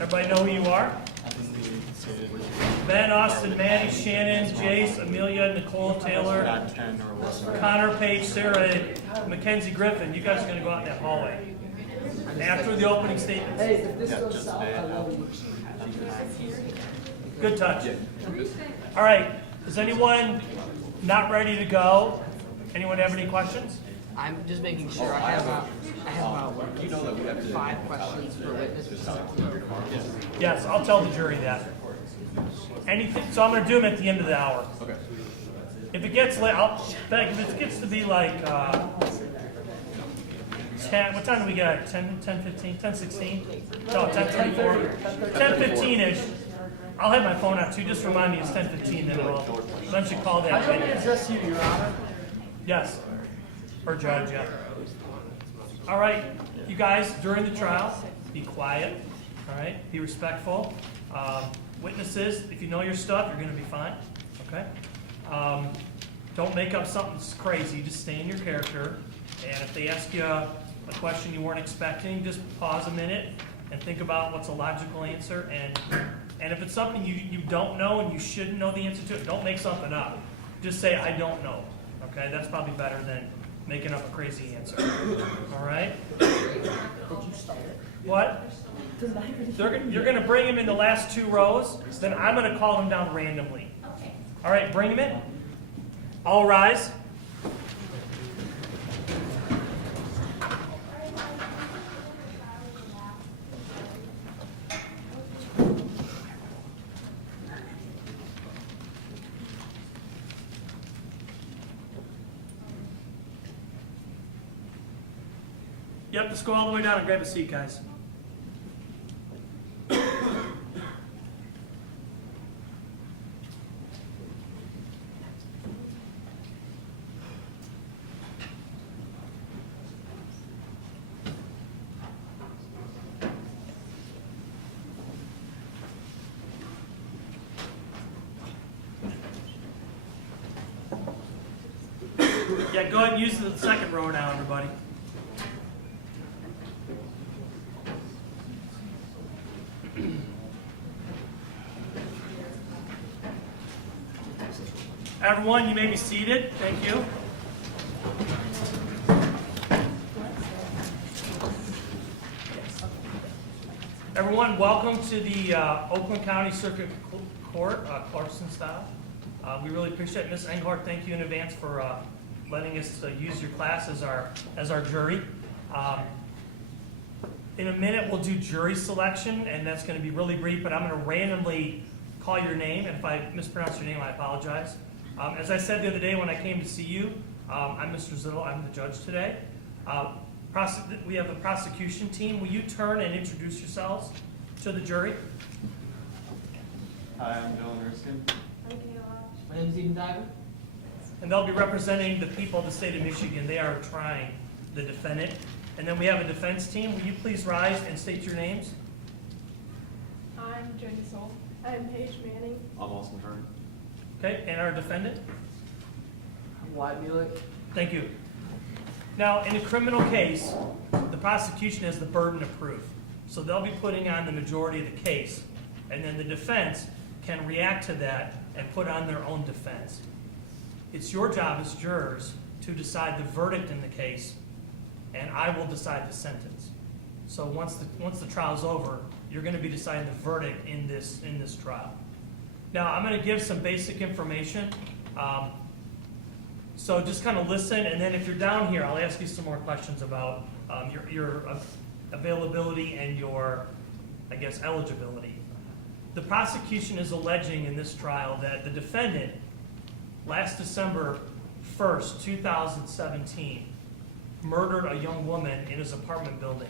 Everybody know who you are? Ben, Austin, Maddie, Shannon, Jace, Amelia, Nicole, Taylor, Connor, Paige, Sarah, and Mackenzie Griffin. You guys are going to go out in that hallway. After the opening statements. Hey, if this goes south, I love you. Good touch. All right. Is anyone not ready to go? Anyone have any questions? I'm just making sure I have about 5 questions per witness. Yes, I'll tell the jury that. Anything. So I'm going to do them at the end of the hour. Okay. If it gets late, if it gets to be like 10, what time do we get? 10, 15, 10, 16? No, 10, 24. 10, 15-ish. I'll have my phone out too. Just remind me it's 10, 15, then I'll eventually call that. I'm going to address you, Your Honor. Yes. Or judge, yeah. All right, you guys, during the trial, be quiet. All right, be respectful. Witnesses, if you know your stuff, you're going to be fine. Okay. Don't make up something that's crazy. Just stay in your character. And if they ask you a question you weren't expecting, just pause a minute and think about what's a logical answer. And if it's something you don't know and you shouldn't know the answer to, don't make something up. Just say, I don't know. Okay, that's probably better than making up a crazy answer. All right? What? You're going to bring him in the last 2 rows, then I'm going to call them down randomly. All right, bring him in. All rise. Yep, just go all the way down and grab a seat, guys. Yeah, go ahead and use the second row now, everybody. Everyone, you may be seated. Thank you. Everyone, welcome to the Oakland County Circuit Court, Clarkson style. We really appreciate it. Ms. Englehart, thank you in advance for letting us use your class as our jury. In a minute, we'll do jury selection, and that's going to be really brief, but I'm going to randomly call your name, and if I mispronounce your name, I apologize. As I said the other day when I came to see you, I'm Mr. Zittel, I'm the judge today. We have the prosecution team. Will you turn and introduce yourselves to the jury? Hi, I'm Dylan Erskine. My name's Eden Diver. And they'll be representing the people of the state of Michigan. They are trying the defendant. And then we have a defense team. Will you please rise and state your names? I'm Jenny Soul. I'm Paige Manning. I'm Austin Hearn. Okay, and our defendant? Wyatt Mueller. Thank you. Now, in a criminal case, the prosecution has the burden of proof. So they'll be putting on the majority of the case, and then the defense can react to that and put on their own defense. It's your job as jurors to decide the verdict in the case, and I will decide the sentence. So once the trial's over, you're going to be deciding the verdict in this trial. Now, I'm going to give some basic information. So just kind of listen, and then if you're down here, I'll ask you some more questions about your availability and your, I guess, eligibility. The prosecution is alleging in this trial that the defendant, last December 1st, 2017, murdered a young woman in his apartment building.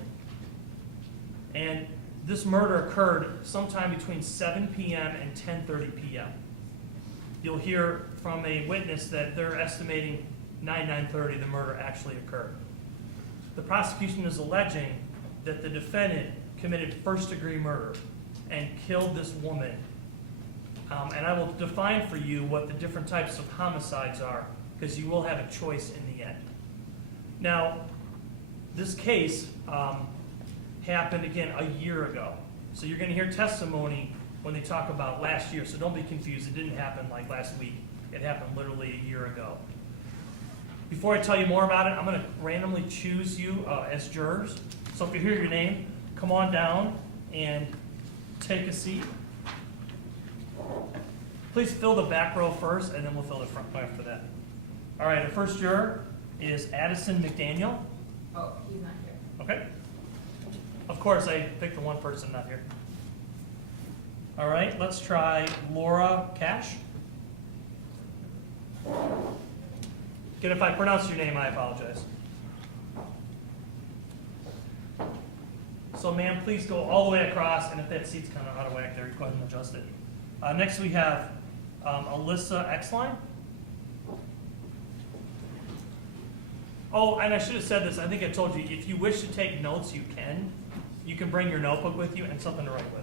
And this murder occurred sometime between 7 p.m. and 10:30 p.m. You'll hear from a witness that they're estimating 9:30 the murder actually occurred. The prosecution is alleging that the defendant committed first-degree murder and killed this woman. And I will define for you what the different types of homicides are, because you will have a choice in the end. Now, this case happened again a year ago. So you're gonna hear testimony when they talk about last year, so don't be confused. It didn't happen like last week. It happened literally a year ago. Before I tell you more about it, I'm gonna randomly choose you as jurors. So if you hear your name, come on down and take a seat. Please fill the back row first, and then we'll fill the front row after that. All right, our first juror is Addison Mcdaniel. Oh, he's not here. Okay. Of course, I picked the one person not here. All right, let's try Laura Cash. Again, if I pronounce your name, I apologize. So, ma'am, please go all the way across, and if that seat's kind of out of whack there, go ahead and adjust it. Next, we have Alyssa Exline. Oh, and I should have said this. I think I told you, if you wish to take notes, you can. You can bring your notebook with you and something to write with.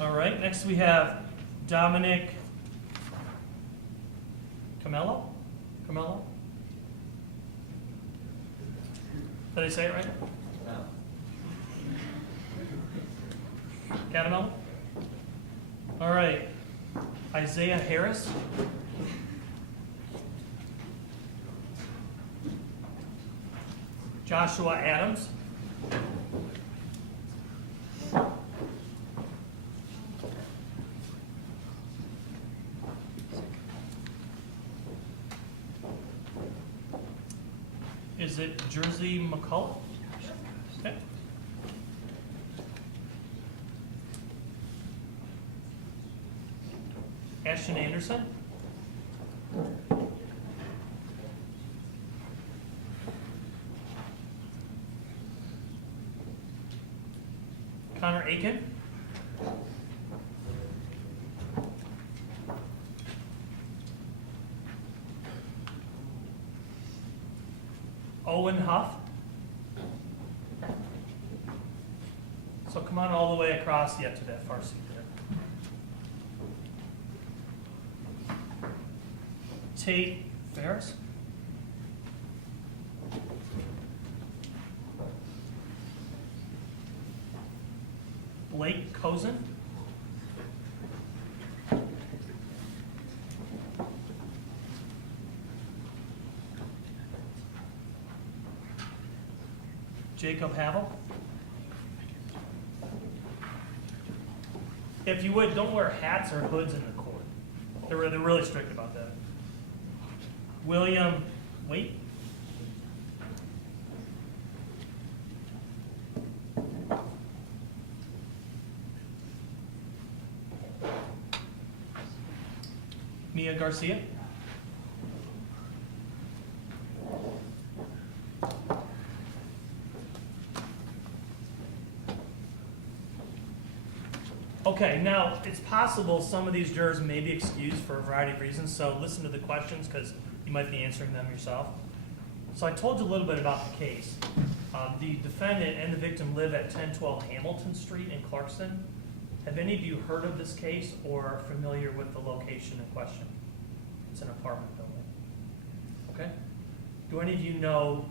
All right, next we have Dominic Camello. Did I say it right? Catamel? All right, Isaiah Harris. Joshua Adams. Is it Jersey McCullough? Okay. Ashton Anderson. Connor Aiken. Owen Huff. So come on all the way across yet to that far seat there. Tate Ferris. Blake Cozen. Jacob Havel. If you would, don't wear hats or hoods in the court. They're really strict about that. William Waite. Mia Garcia. Okay, now it's possible some of these jurors may be excused for a variety of reasons, so listen to the questions because you might be answering them yourself. So I told you a little bit about the case. The defendant and the victim live at 1012 Hamilton Street in Clarkston. Have any of you heard of this case or are familiar with the location in question? It's an apartment building. Okay? Do any of you know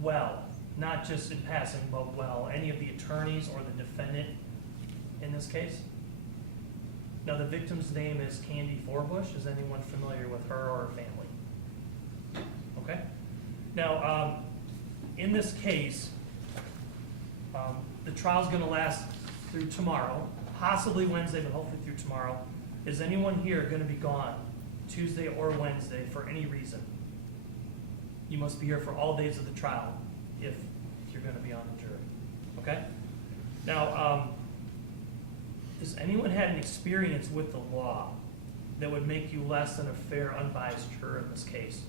well, not just in passing, but well, any of the attorneys or the defendant in this case? Now, the victim's name is Candy Forbush. Is anyone familiar with her or her family? Okay. Now, in this case, the trial's going to last through tomorrow, possibly Wednesday, but hopefully through tomorrow. Is anyone here going to be gone Tuesday or Wednesday for any reason? You must be here for all days of the trial if you're going to be on the jury. Okay? Now, has anyone had an experience with the law that would make you less than a fair, unbiased juror in this case?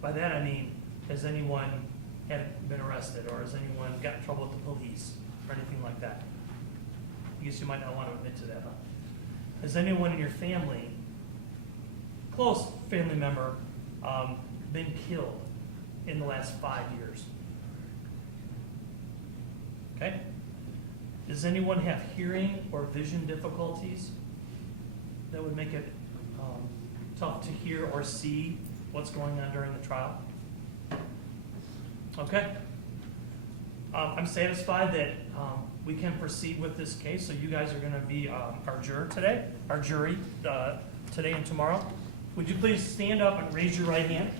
By that I mean, has anyone been arrested, or has anyone got in trouble with the police, or anything like that? I guess you might not want to admit to that, huh? Has anyone in your family, close family member, been killed in the last 5 years? Okay? Does anyone have hearing or vision difficulties that would make it tough to hear or see what's going on during the trial? Okay. I'm satisfied that we can proceed with this case, so you guys are going to be our jury today and tomorrow. Would you please stand up and raise your right hand?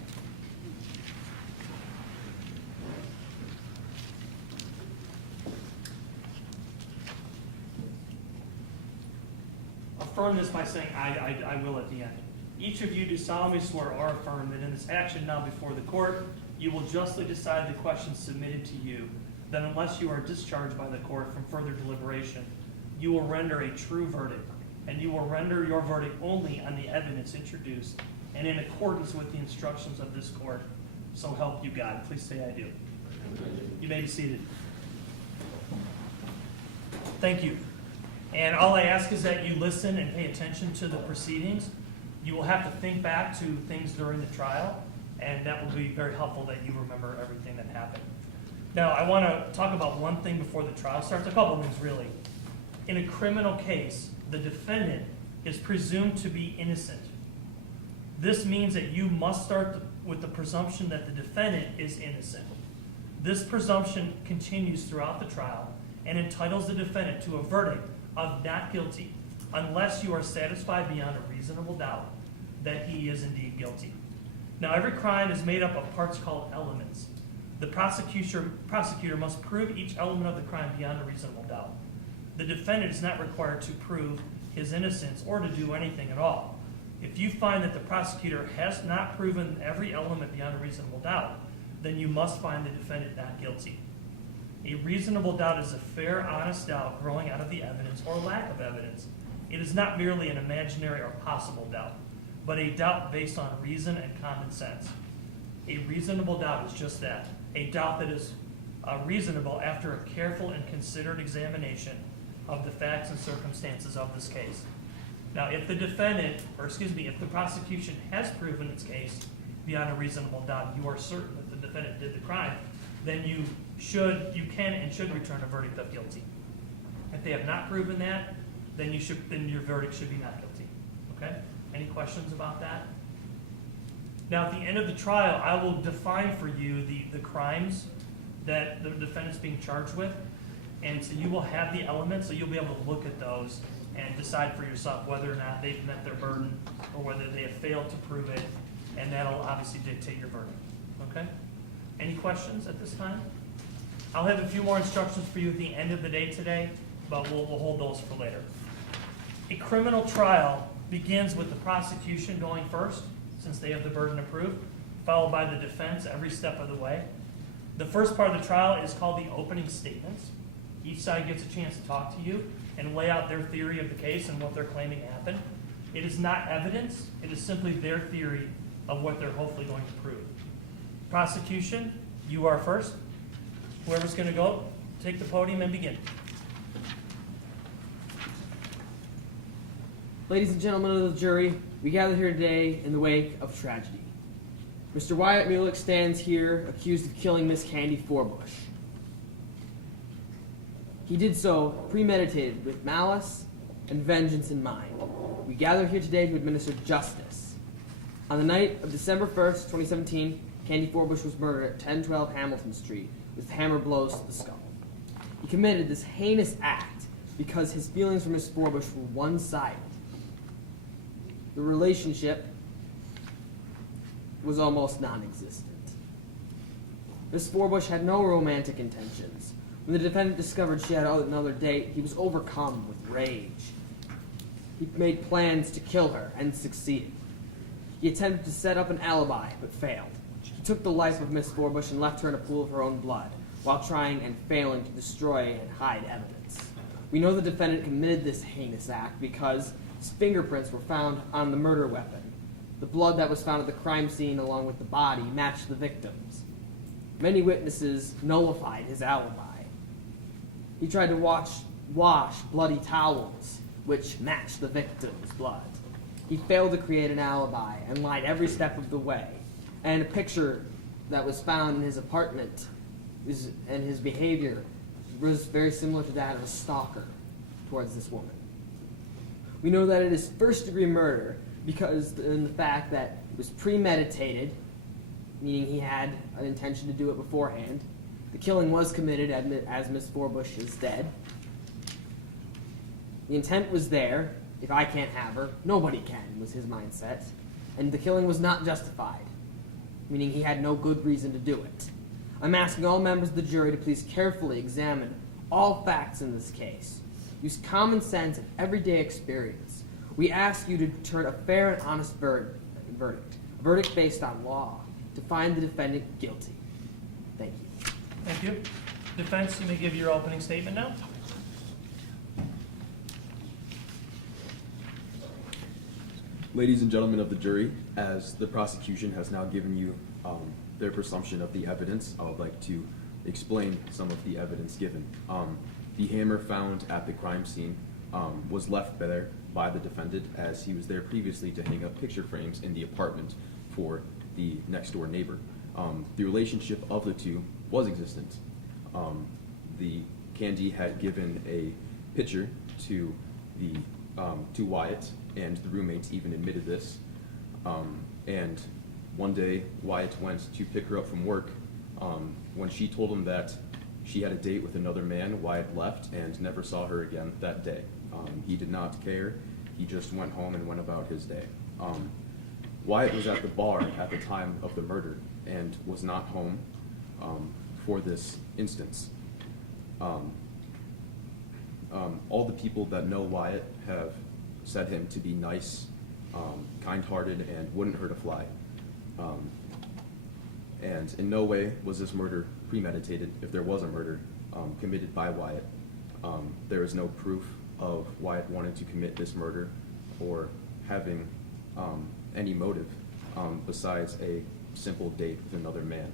Affirm this by saying I will at the end. Each of you do solemnly swear or affirm that in this action now before the court, you will justly decide the questions submitted to you, that unless you are discharged by the court from further deliberation, you will render a true verdict, and you will render your verdict only on the evidence introduced and in accordance with the instructions of this court. So help you God. Please say I do. You may be seated. Thank you. And all I ask is that you listen and pay attention to the proceedings. You will have to think back to things during the trial, and that will be very helpful that you remember everything that happened. Now, I want to talk about one thing before the trial starts, a couple of things really. In a criminal case, the defendant is presumed to be innocent. This means that you must start with the presumption that the defendant is innocent. This presumption continues throughout the trial and entitles the defendant to a verdict of not guilty unless you are satisfied beyond a reasonable doubt that he is indeed guilty. Now, every crime is made up of parts called elements. The prosecutor must prove each element of the crime beyond a reasonable doubt. The defendant is not required to prove his innocence or to do anything at all. If you find that the prosecutor has not proven every element beyond a reasonable doubt, then you must find the defendant not guilty. A reasonable doubt is a fair, honest doubt growing out of the evidence or lack of evidence. It is not merely an imaginary or possible doubt, but a doubt based on reason and common sense. A reasonable doubt is just that, a doubt that is reasonable after a careful and considered examination of the facts and circumstances of this case. Now, if the if the prosecution has proven its case beyond a reasonable doubt, you are certain that the defendant did the crime, then you can and should return a verdict of guilty. If they have not proven that, then your verdict should be not guilty. Okay? Any questions about that? Now, at the end of the trial, I will define for you the crimes that the defendant's being charged with, and so you will have the elements, so you'll be able to look at those and decide for yourself whether or not they've met their burden or whether they have failed to prove it, and that'll obviously dictate your verdict. Okay? Any questions at this time? I'll have a few more instructions for you at the end of the day today, but we'll hold those for later. A criminal trial begins with the prosecution going first, since they have the burden of proof, followed by the defense every step of the way. The first part of the trial is called the opening statements. Each side gets a chance to talk to you and lay out their theory of the case and what they're claiming happened. It is not evidence, it is simply their theory of what they're hopefully going to prove. Prosecution, you are first. Whoever's going to go, take the podium and begin. Ladies and gentlemen of the jury, we gather here today in the wake of tragedy. Mr. Wyatt Mulick stands here accused of killing Miss Candy Forbush. He did so premeditated with malice and vengeance in mind. We gather here today to administer justice. On the night of December 1st, 2017, Candy Forbush was murdered at 1012 Hamilton Street with hammer blows to the skull. He committed this heinous act because his feelings for Miss Forbush were one-sided. The relationship was almost non-existent. Miss Forbush had no romantic intentions. When the defendant discovered she had another date, he was overcome with rage. He made plans to kill her and succeeded. He attempted to set up an alibi, but failed. He took the life of Miss Forbush and left her in a pool of her own blood, while trying and failing to destroy and hide evidence. We know the defendant committed this heinous act because his fingerprints were found on the murder weapon. The blood that was found at the crime scene along with the body matched the victim's. Many witnesses nullified his alibi. He tried to wash bloody towels, which matched the victim's blood. He failed to create an alibi and lied every step of the way. And a picture that was found in his apartment and his behavior was very similar to that of a stalker towards this woman. We know that it is first-degree murder because in the fact that was premeditated, meaning he had an intention to do it beforehand. The killing was committed as Miss Forbush is dead. The intent was there. If I can't have her, nobody can, was his mindset. And the killing was not justified, meaning he had no good reason to do it. I'm asking all members of the jury to please carefully examine all facts in this case. Use common sense and everyday experience. We ask you to return a fair and honest verdict, a verdict based on law, to find the defendant guilty. Thank you. Thank you. Defense, you may give your opening statement now. Ladies and gentlemen of the jury, as the prosecution has now given you their presumption of the evidence, I would like to explain some of the evidence given. The hammer found at the crime scene was left there by the defendant, as he was there previously to hang up picture frames in the apartment for the next door neighbor. The relationship of the two was existent. The Candy had given a picture to Wyatt, and the roommates even admitted this. And one day, Wyatt went to pick her up from work. When she told him that she had a date with another man, Wyatt left and never saw her again that day. He did not care. He just went home and went about his day. Wyatt was at the bar at the time of the murder and was not home for this instance. All the people that know Wyatt have said him to be nice, kind-hearted, and wouldn't hurt a fly. And in no way was this murder premeditated. If there was a murder committed by Wyatt, there is no proof of Wyatt wanting to commit this murder or having any motive besides a simple date with another man.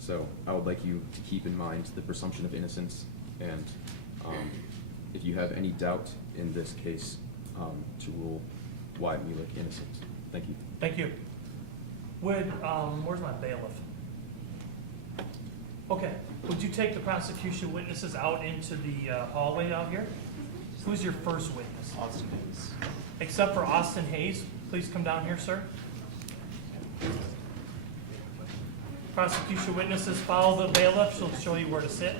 So I would like you to keep in mind the presumption of innocence, and if you have any doubt in this case, to rule Wyatt Mulick innocent. Thank you. Thank you. Where's my bailiff? Okay, would you take the prosecution witnesses out into the hallway out here? Who's your first witness? Austin Hayes. Except for Austin Hayes, please come down here, sir. Prosecution witnesses, follow the bailiff. She'll show you where to sit.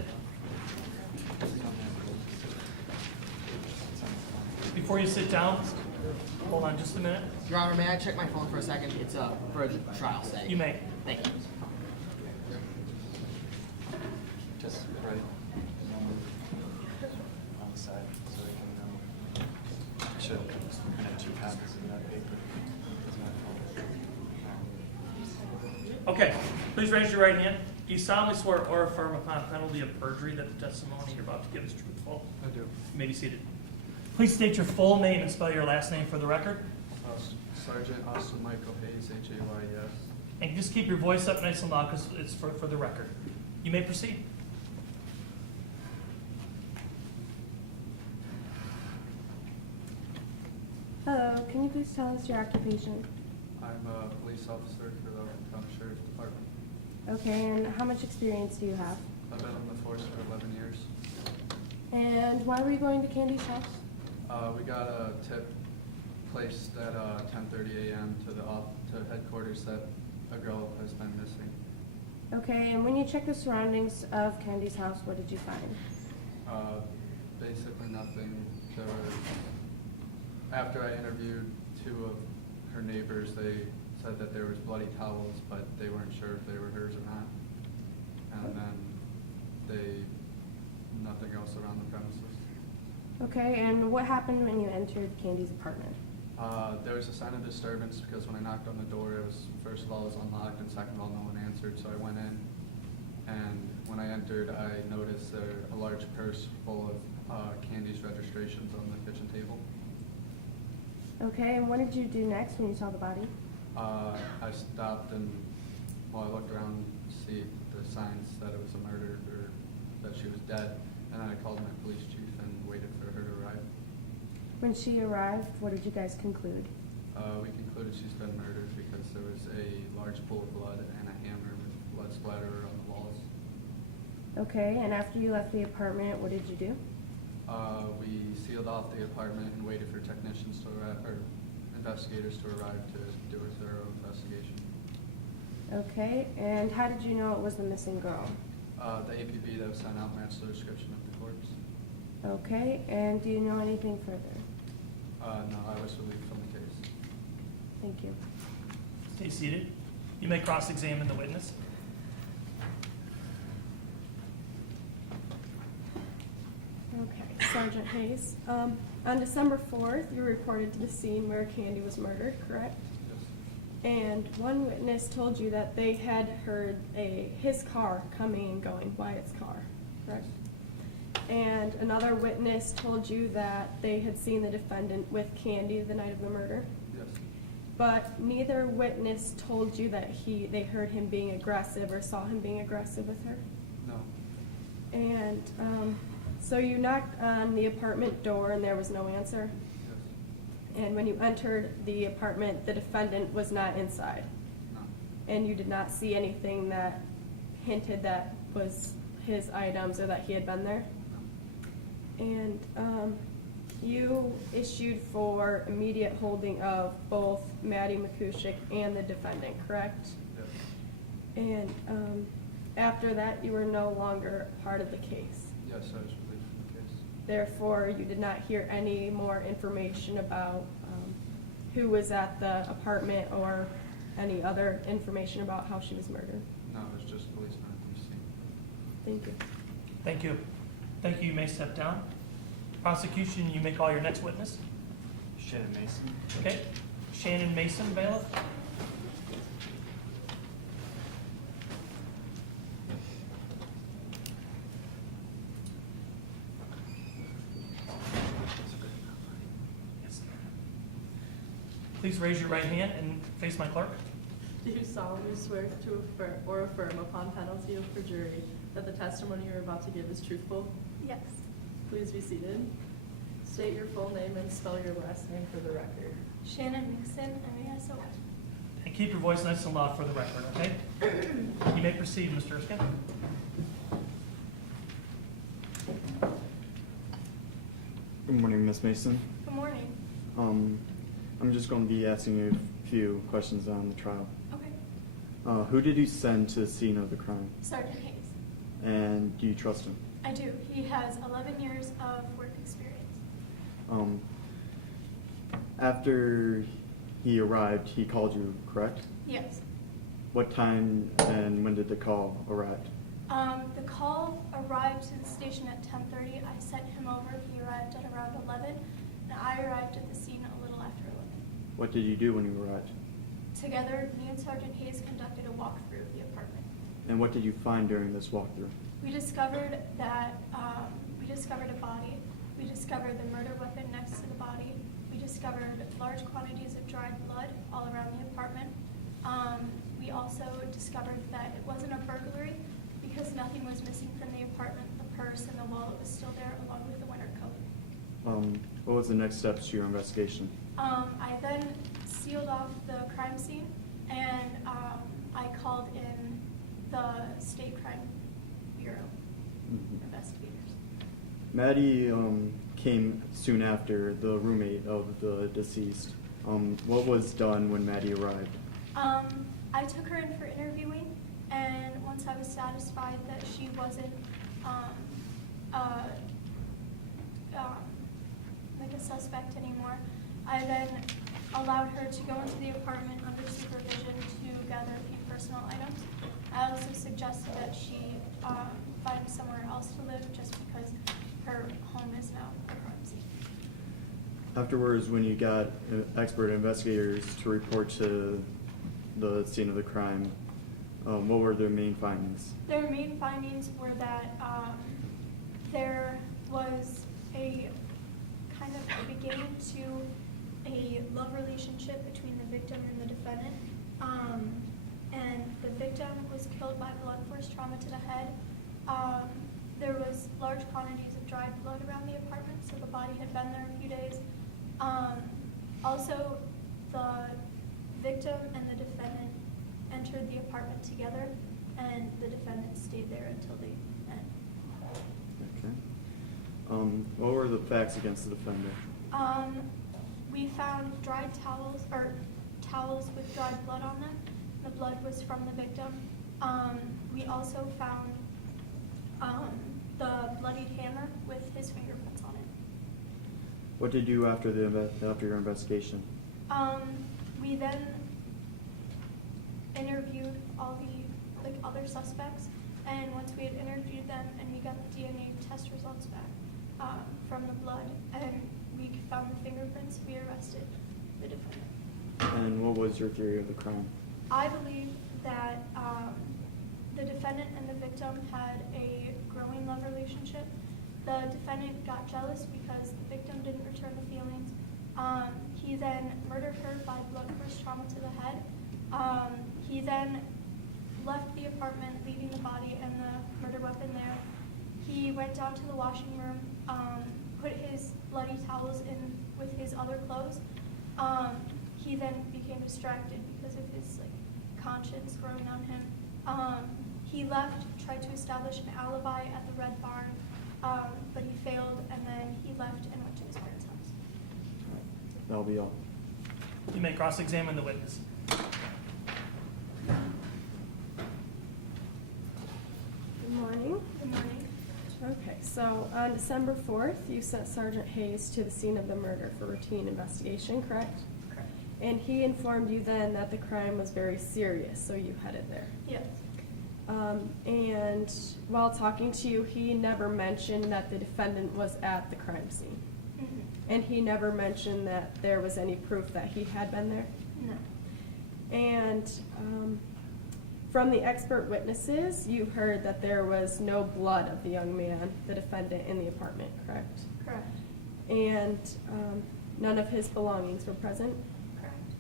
Before you sit down, hold on just a minute. Your Honor, may I check my phone for a second? It's for a trial sake. You may. Thank you. Just right on the side so I can know. I should have 2 copies of that paper. It's my phone. Okay, please raise your right hand. Do you solemnly swear or affirm upon penalty of perjury that the testimony you're about to give is truthful? I do. You may be seated. Please state your full name and spell your last name for the record. Sergeant Austin Michael Hayes, Hayes. And just keep your voice up nice and loud because it's for the record. You may proceed. Hello, can you please tell us your occupation? I'm a police officer for the County Sheriff's Department. Okay, and how much experience do you have? I've been on the force for 11 years. And why were you going to Candy's house? We got a tip placed at 10:30 a.m. to headquarters that a girl has been missing. Okay, and when you checked the surroundings of Candy's house, what did you find? Basically nothing. After I interviewed 2 of her neighbors, they said that there was bloody towels, but they weren't sure if they were hers or not. And then nothing else around the premises. Okay, and what happened when you entered Candy's apartment? There was a sign of disturbance because when I knocked on the door, it was, first of all, it was unlocked, and second of all, no one answered, so I went in. And when I entered, I noticed a large purse full of Candy's registrations on the kitchen table. Okay, and what did you do next when you saw the body? I stopped and, I looked around to see the signs that it was a murder or that she was dead, and then I called my police chief and waited for her to arrive. When she arrived, what did you guys conclude? We concluded she's been murdered because there was a large pool of blood and a hammer with blood splatter on the walls. Okay, and after you left the apartment, what did you do? We sealed off the apartment and waited for technicians to arrive, or investigators to arrive to do a thorough investigation. Okay, and how did you know it was the missing girl? The APB that was sent out matched the description of the corpse. Okay, and do you know anything further? No, I was relieved from the case. Thank you. Stay seated. You may cross-examine the witness. Okay, Sergeant Hayes. On December 4th, you reported to the scene where Candy was murdered, correct? Yes. And one witness told you that they had heard his car coming and going, Wyatt's car, correct? And another witness told you that they had seen the defendant with Candy the night of the murder. Yes. But neither witness told you that they heard him being aggressive or saw him being aggressive with her. No. And so you knocked on the apartment door and there was no answer. Yes. And when you entered the apartment, the defendant was not inside. No. And you did not see anything that hinted that was his items or that he had been there. No. And you issued for immediate holding of both Maddie McCusick and the defendant, correct? Yes. And after that, you were no longer part of the case. Yes, I was relieved from the case. Therefore, you did not hear any more information about who was at the apartment or any other information about how she was murdered. No, it was just policemen at the scene. Thank you. Thank you. Thank you. You may step down. Prosecution, you may call your next witness. Shannon Mason. Okay. Shannon Mason, bailiff. Please raise your right hand and face my clerk. Do you solemnly swear to affirm upon penalty of perjury that the testimony you're about to give is truthful? Yes. Please be seated. State your full name and spell your last name for the record. Shannon Mixon, M-A-S-O-N. And keep your voice nice and loud for the record, okay? You may proceed, Mr. Erskine. Good morning, Miss Mason. Good morning. I'm just going to be asking you a few questions on the trial. Okay. Who did you send to the scene of the crime? Sergeant Hayes. And do you trust him? I do. He has 11 years of work experience. After he arrived, he called you, correct? Yes. What time and when did the call arrive? The call arrived to the station at 10:30. I sent him over. He arrived at around 11, and I arrived at the scene a little after 11. What did you do when you arrived? Together, me and Sergeant Hayes conducted a walkthrough of the apartment. And what did you find during this walkthrough? We discovered that we discovered a body. We discovered the murder weapon next to the body. We discovered large quantities of dried blood all around the apartment. We also discovered that it wasn't a burglary because nothing was missing from the apartment. The purse and the wallet was still there along with the winter coat. What was the next steps to your investigation? I then sealed off the crime scene and I called in the State Crime Bureau investigators. Maddie came soon after, the roommate of the deceased. What was done when Maddie arrived? I took her in for interviewing, and once I was satisfied that she wasn't like a suspect anymore, I then allowed her to go into the apartment under supervision to gather a few personal items. I also suggested that she find somewhere else to live just because her home is now a crime scene. Afterwards, when you got expert investigators to report to the scene of the crime, what were their main findings? Their main findings were that there was a kind of a beginning to a love relationship between the victim and the defendant. And the victim was killed by blunt force trauma to the head. There was large quantities of dried blood around the apartment, so the body had been there a few days. Also, the victim and the defendant entered the apartment together, and the defendant stayed there until the end. Okay. What were the facts against the defendant? we found dried towels, or towels with dried blood on them. The blood was from the victim. We also found the bloodied hammer with his fingerprints on it. What did you do after your investigation? We then interviewed all the other suspects, and once we had interviewed them and we got the DNA test results back from the blood, and we found the fingerprints, we arrested the defendant. And what was your theory of the crime? I believe that the defendant and the victim had a growing love relationship. The defendant got jealous because the victim didn't return the feelings. He then murdered her by blunt force trauma to the head. He then left the apartment, leaving the body and the murder weapon there. He went down to the washing room, put his bloody towels in with his other clothes. He then became distracted because of his conscience growing on him. He left, tried to establish an alibi at the Red Barn, but he failed, and then he left and went to his parents' house. That'll be all. You may cross-examine the witness. Good morning. Good morning. Okay, so on December 4th, you sent Sergeant Hayes to the scene of the murder for routine investigation, correct? Correct. And he informed you then that the crime was very serious, so you headed there. Yes. And while talking to you, he never mentioned that the defendant was at the crime scene. Mhm. And he never mentioned that there was any proof that he had been there. No. And from the expert witnesses, you heard that there was no blood of the young man, the defendant, in the apartment, correct? Correct. And none of his belongings were present. Correct.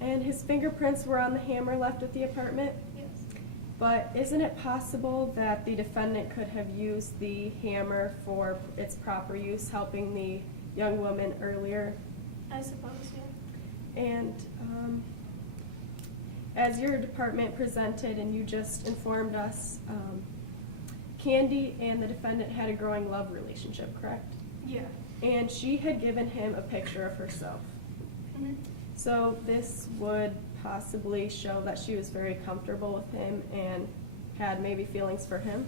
And his fingerprints were on the hammer left at the apartment. Yes. But isn't it possible that the defendant could have used the hammer for its proper use, helping the young woman earlier? I suppose, yeah. And as your department presented and you just informed us, Candy and the defendant had a growing love relationship, correct? Yeah. And she had given him a picture of herself. Mhm. So this would possibly show that she was very comfortable with him and had maybe feelings for him.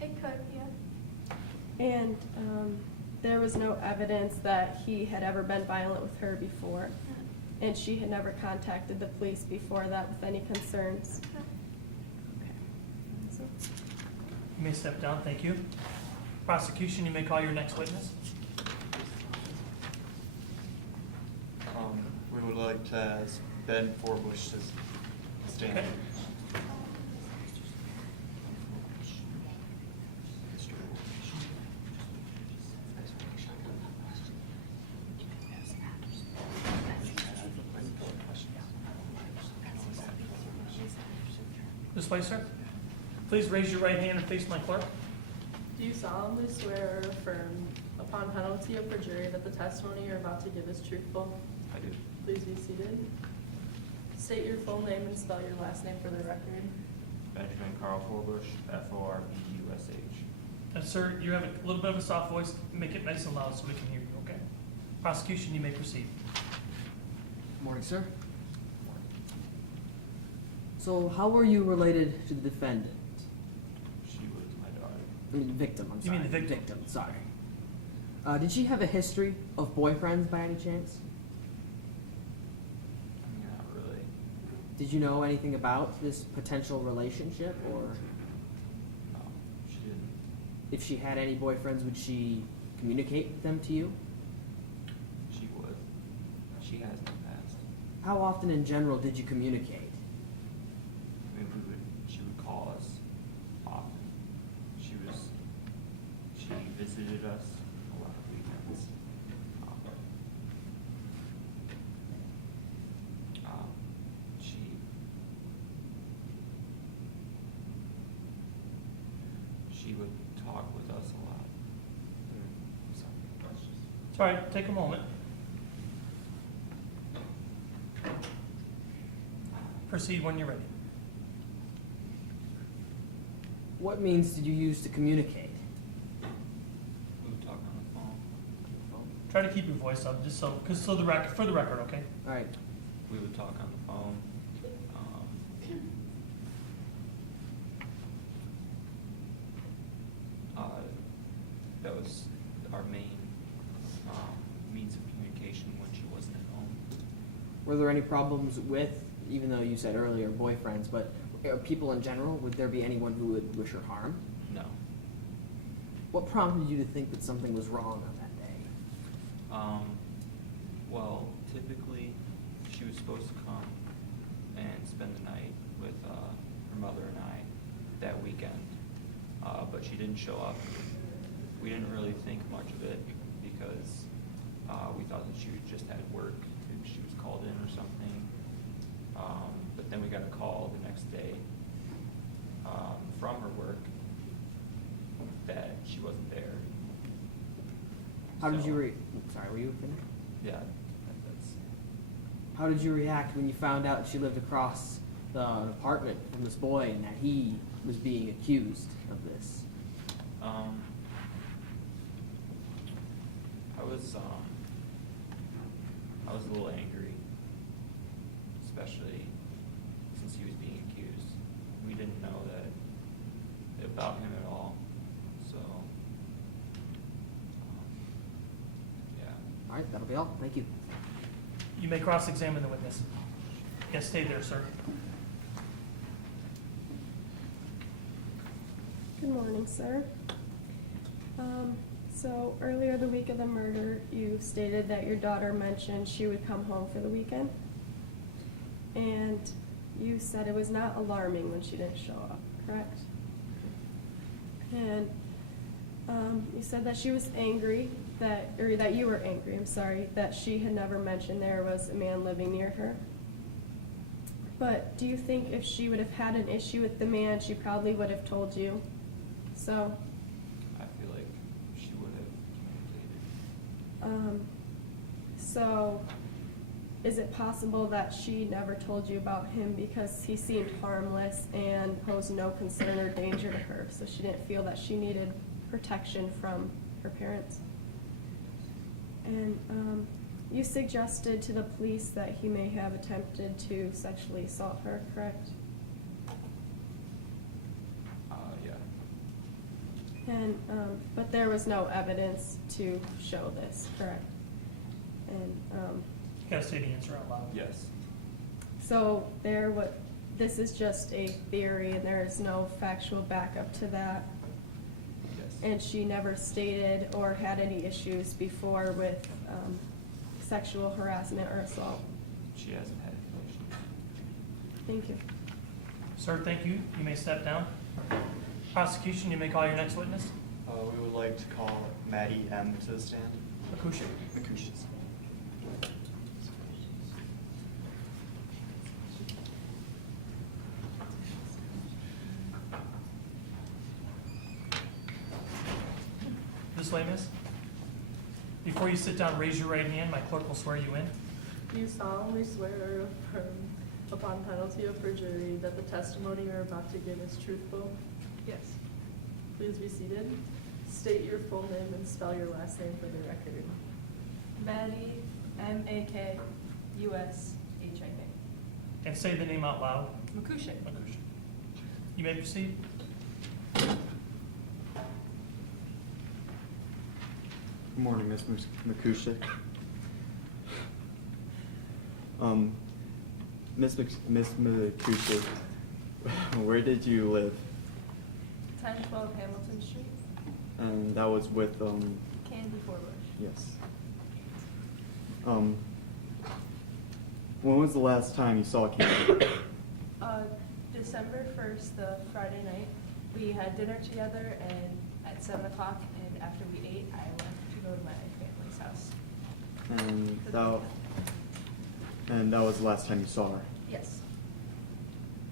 It could, yeah. And there was no evidence that he had ever been violent with her before. And she had never contacted the police before that with any concerns. Okay. So, You may step down, thank you. Prosecution, you may call your next witness. We would like to ask Ben Forbush to stand. Okay. This way, sir. Please raise your right hand and face my clerk. Do you solemnly swear or affirm upon penalty of perjury that the testimony you're about to give is truthful? I do. Please be seated. State your full name and spell your last name for the record. Benjamin Carl Forbush, Forbush. Sir, you have a little bit of a soft voice. Make it nice and loud so we can hear you, okay? Prosecution, you may proceed. Morning, sir. So, how were you related to the defendant? She was my daughter. I mean, victim, I'm You sorry. mean the victim. sorry. Did she have a history of boyfriends by any chance? Not really. Did you know anything about this potential relationship, or No, she didn't. if she had any boyfriends, would she communicate them to you? She would. She has in the past. How often in general did you communicate? I mean, she would call us often. She visited us a lot of weekends. She would talk with us a lot. Sorry. It's all right, take a moment. Proceed when you're ready. What means did you use to communicate? We would talk on the phone. Try to keep your voice up, just so, because for the record, okay? All right. We would talk on the phone. That was our main means of communication when she wasn't at home. Were there any problems with, even though you said earlier boyfriends, but people in general? Would there be anyone who would wish her harm? No. What prompted you to think that something was wrong on that day? Well, typically, she was supposed to come and spend the night with her mother and I that weekend, but she didn't show up. We didn't really think much of it because we thought that she just had work. Maybe she was called in or something. But then we got a call the next day from her work that she wasn't there. How did So- you sorry, were you finished? Yeah, that's. How did you react when you found out she lived across the apartment from this boy and that he was being accused of this? I was a little angry, especially since he was being accused. We didn't know that about him at all, so yeah. All right, that'll be all. Thank you. You may cross-examine the witness. Yes, stay there, sir. Good morning, sir. So earlier the week of the murder, you stated that your daughter mentioned she would come home for the weekend. And you said it was not alarming when she didn't show up, correct? And you said that she was angry, or that you were angry, I'm sorry, that she had never mentioned there was a man living near her. But do you think if she would have had an issue with the man, she probably would have told you? So, I feel like she would have communicated. so is it possible that she never told you about him because he seemed harmless and posed no concern or danger to her, so she didn't feel that she needed protection from her parents? And you suggested to the police that he may have attempted to sexually assault her, correct? Yeah. And but there was no evidence to show this, correct? And You gotta say the answer out loud. Yes. so this is just a theory, and there is no factual backup to that. Yes. And she never stated or had any issues before with sexual harassment or assault. She hasn't had any issues. Thank you. Sir, thank you. You may step down. Prosecution, you may call your next witness. We would like to call Maddie M. to the stand. Akusha. This way, miss. Before you sit down, raise your right hand. My clerk will swear you in. Do you solemnly swear or affirm upon penalty of perjury that the testimony you're about to give is truthful? Yes. Please be seated. State your full name and spell your last name for the record. Maddie, M-A-K-U-S-H-I-K. And say the name out loud. Makusha. Akusha. You may proceed. Good morning, Ms. Makusha. Ms. Makusha, where did you live? 1012 Hamilton Street, And that was with, Candy Forbush. yes. When was the last time you saw Candy? December 1st, the Friday night, we had dinner together, and at 7 o'clock, and after we ate, I went to go to my family's house. And that was the last time you saw her? Yes.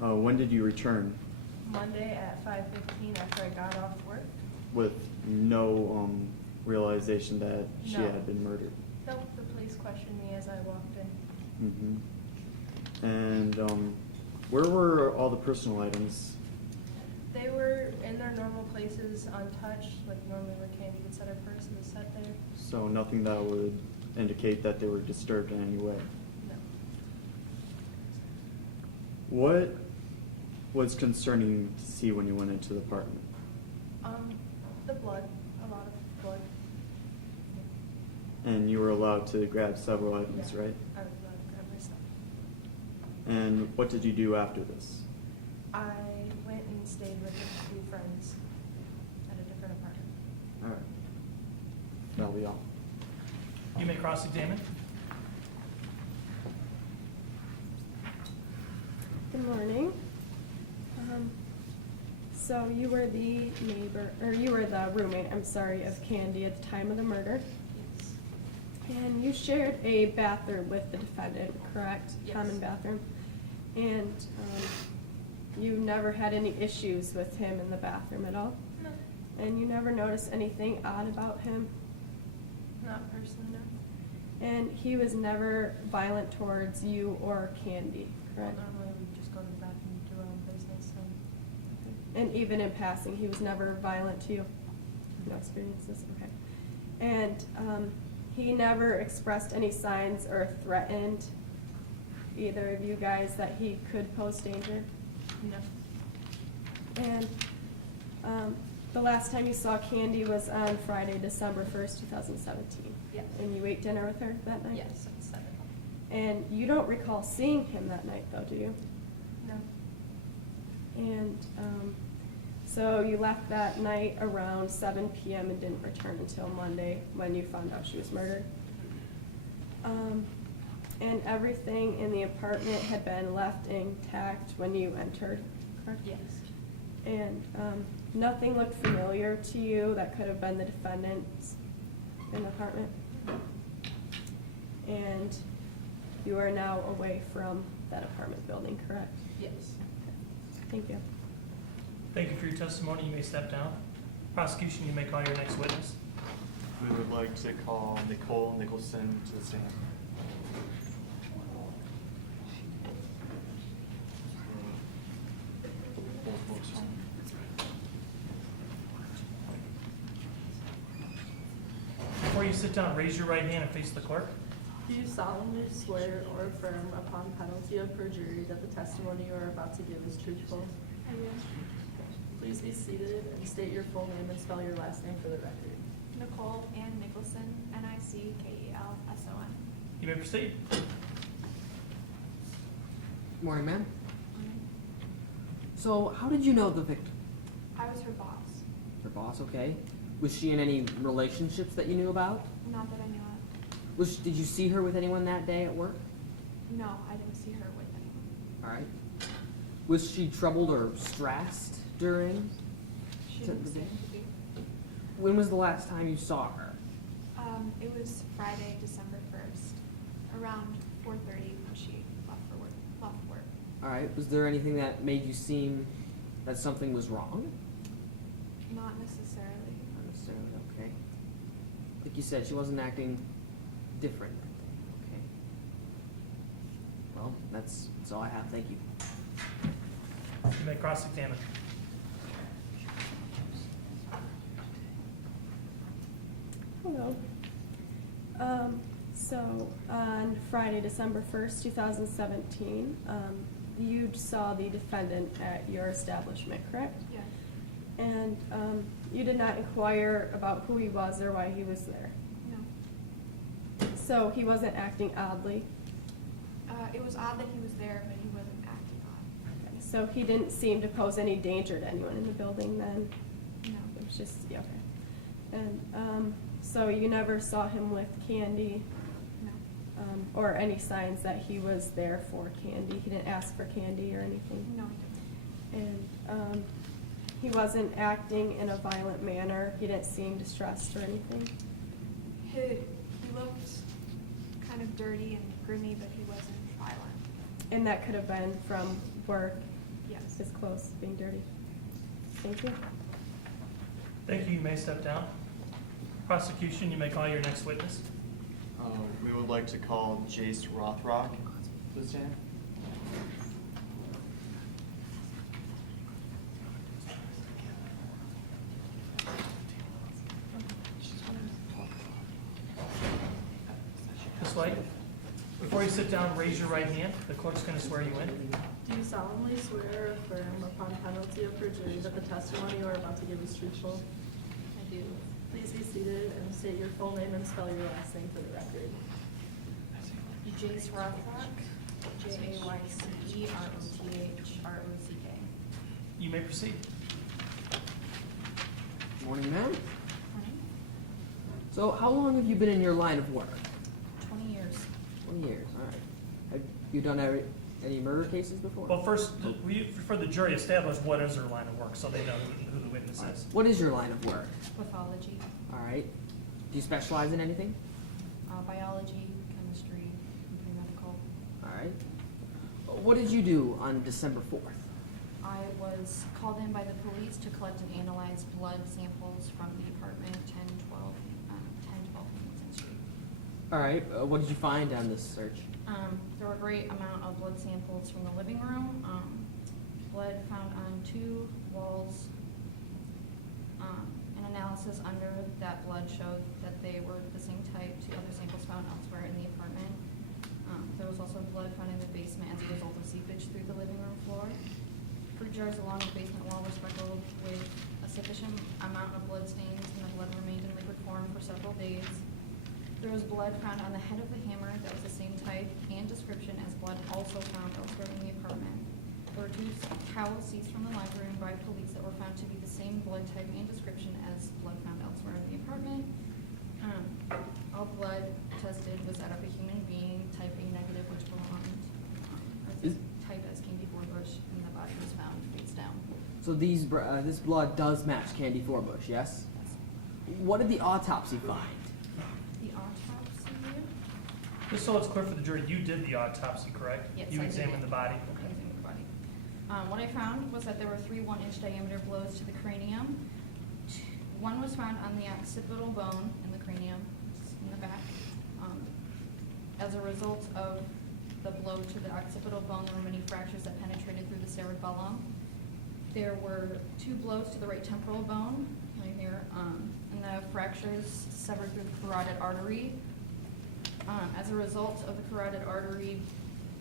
When did you return? Monday at 5:15 after I got off work. With no, realization that she No. had been murdered? Nope, the police questioned me as I walked in. Mm-hmm. And, where were all the personal items They were in their normal places, untouched, like normally where Candy would set her purse and was set there. So nothing that would indicate that they were disturbed in any way. No. What was concerning to see when you went into the apartment? The blood, a lot of blood. And you were allowed to grab several items, Yeah, right? I was allowed to grab my stuff. And what did you do after this? I went and stayed with a few friends at a different apartment. All right. That'll be all. You may cross-examine. Good morning. So you were the neighbor, or you were the roommate, I'm sorry, of Candy at the time of the murder. Yes. And you shared a bathroom with the defendant, correct? Yes. Common bathroom. And you never had any issues with him in the bathroom at all? No, And you never noticed anything odd about him? not personally, no. And he was never violent towards you or Candy, correct? Normally we just go to the bathroom and do our own business, and And even in passing, he was never violent to you? No experiences, okay. And he never expressed any signs or threatened either of you guys that he could pose danger? no. And the last time you saw Candy was on Friday, December 1st, 2017? Yes. And you ate dinner with her that night? Yes, at 7. And you don't recall seeing him that night, though, do you? No. And so you left that night around 7 p.m. and didn't return until Monday when you found out she was murdered. And everything in the apartment had been left intact when you entered, correct? Yes. And nothing looked familiar to you that could have been the defendant's in the apartment? And you are now away from that apartment building, correct? Yes. Thank you. Thank you for your testimony. You may step down. Prosecution, you may call your next witness. We would like to call Nicole Nicholson to the stand. Before you sit down, raise your right hand and face the clerk. Do you solemnly swear or affirm upon penalty of perjury that the testimony you are about to give is truthful? I will. Please be seated and state your full name and spell your last name for the record. Nicole Ann Nicholson, Nickelson. You may proceed. Morning, ma'am. So, how did you know the victim? I was her boss. Her boss, okay. Was she in any relationships that you knew about? Not that I knew of. Did you see her with anyone that day at work? No, I didn't see her with anyone. All right. Was she troubled or stressed during? She didn't seem to be. When was the last time you saw her? It was Friday, December 1st, around 4:30 when she left work. All right. Was there anything that made you seem that something was wrong? Not necessarily. Not necessarily. Okay. Like you said, she wasn't acting different that day. Okay. Well, that's all I have. Thank you. You may cross-examine. Hello. So on Friday, December 1st, 2017, you saw the defendant at your establishment, correct? Yes. And you did not inquire about who he was or why he was there. No. So he wasn't acting oddly. It was odd that he was there, but he wasn't acting odd. So he didn't seem to pose any danger to anyone in the building then? No. It was just, yeah, okay. And so you never saw him with Candy? No. Or any signs that he was there for Candy? He didn't ask for Candy or anything? No, he didn't. And he wasn't acting in a violent manner? He didn't seem distressed or anything? He looked kind of dirty and grimy, but he wasn't violent. And that could have been from work? Yes. His clothes being dirty? Thank you. Thank you. You may step down. Prosecution, you may call your next witness. We would like to call Jace Rothrock to the stand. this way. Before you sit down, raise your right hand. The clerk's going to swear you in. Do you solemnly swear or affirm upon penalty of perjury that the testimony you are about to give is truthful? I do. Please be seated and state your full name and spell your last name for the record. Jace Rothrock, Jaycerothrock. You may proceed. Morning, ma'am. So, how long have you been in your line of work? 20 years. 20 years, all right. Have you done any murder cases before? Well, first, will you, for the jury, establish what is their line of work so they know who the witness is. What is your line of work? Pathology, All right. Do you specialize in anything? biology, chemistry, medical. All right. What did you do on December 4th? I was called in by the police to collect and analyze blood samples from the apartment 1012 Hamilton Street. All right. What did you find on this search? There were a great amount of blood samples from the living room. Blood found on 2 walls. An analysis under that blood showed that they were the same type to other samples found elsewhere in the apartment. There was also blood found in the basement as a result of seepage through the living room floor. Fruit jars along the basement wall were speckled with a sufficient amount of blood stains, and the blood remained in liquid form for several days. There was blood found on the head of the hammer that was the same type and description as blood also found elsewhere in the apartment. There were 2 towels seized from the library room by police that were found to be the same blood type and description as blood found elsewhere in the apartment. All blood tested was that of a human being, type A negative, which belonged type as Candy Bush, and the body was found face down. So this blood does match Candy Forbush, yes? What did the autopsy find? The autopsy? Just so it's clear for the jury, you did the autopsy, correct? Yes, You I did examined it. the body? I examined the body. What I found was that there were 3 1-inch diameter blows to the cranium. 1 was found on the occipital bone in the cranium, in the back. As a result of the blow to the occipital bone, there were many fractures that penetrated through the cerebellum. There were 2 blows to the right temporal bone, right here, and the fractures severed through the carotid artery. As a result of the carotid artery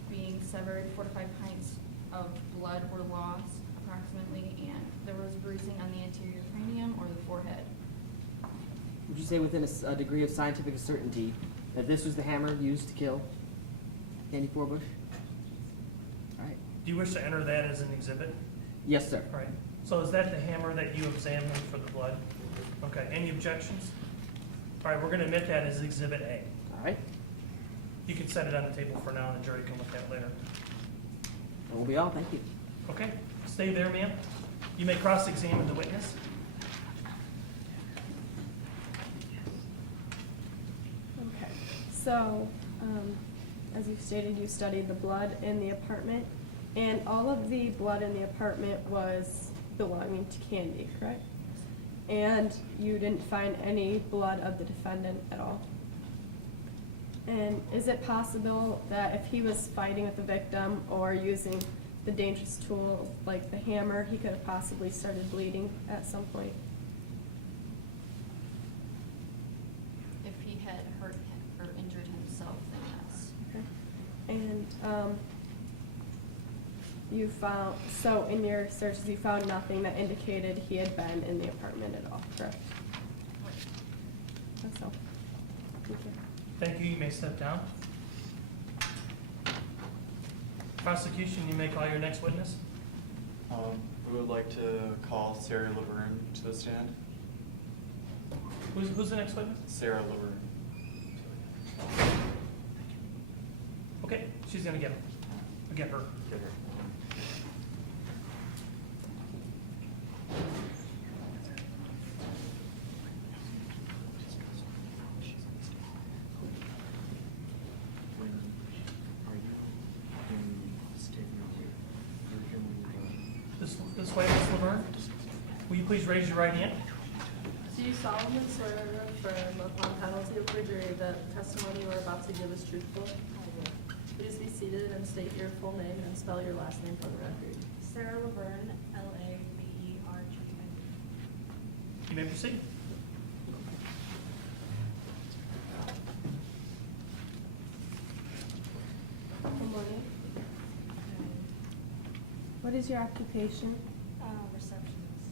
being severed, 4 to 5 pints of blood were lost approximately, and there was bruising on the anterior cranium or the forehead. Would you say within a degree of scientific certainty that this was the hammer used to kill Candy Forbush? All right. Do you wish to enter that as an exhibit? Yes, sir. All right. So is that the hammer that you examined for the blood? Okay, any objections? All right, we're going to admit that as Exhibit A. All right. You can set it on the table for now, and the jury can look at it later. That will be all. Thank you. Okay, stay there, ma'am. You may cross-examine the witness. Okay, so, as you stated, you studied the blood in the apartment, and all of the blood in the apartment was belonging to Candy, correct? And you didn't find any blood of the defendant at all? And is it possible that if he was fighting with the victim or using the dangerous tool like the hammer, he could have possibly started bleeding at some point? If he had hurt him or injured himself, then yes. Okay. And you found, so in your searches, you found nothing that indicated he had been in the apartment at all, correct? That's all. Thank you. Thank you. You may step down. Prosecution, you may call your next witness. We would like to call Sarah Laverne to the stand. Who's the next witness? Sarah Laverne. Okay, she's gonna get him. Get her. Get her. This way, Ms. Laverne. Will you please raise your right hand? Do you solemnly swear or affirm upon penalty of perjury that the testimony you are about to give is truthful? Please be seated and state your full name and spell your last name for the record. Sarah Laverne, Lavergn. You may proceed. What is your occupation? Receptionist.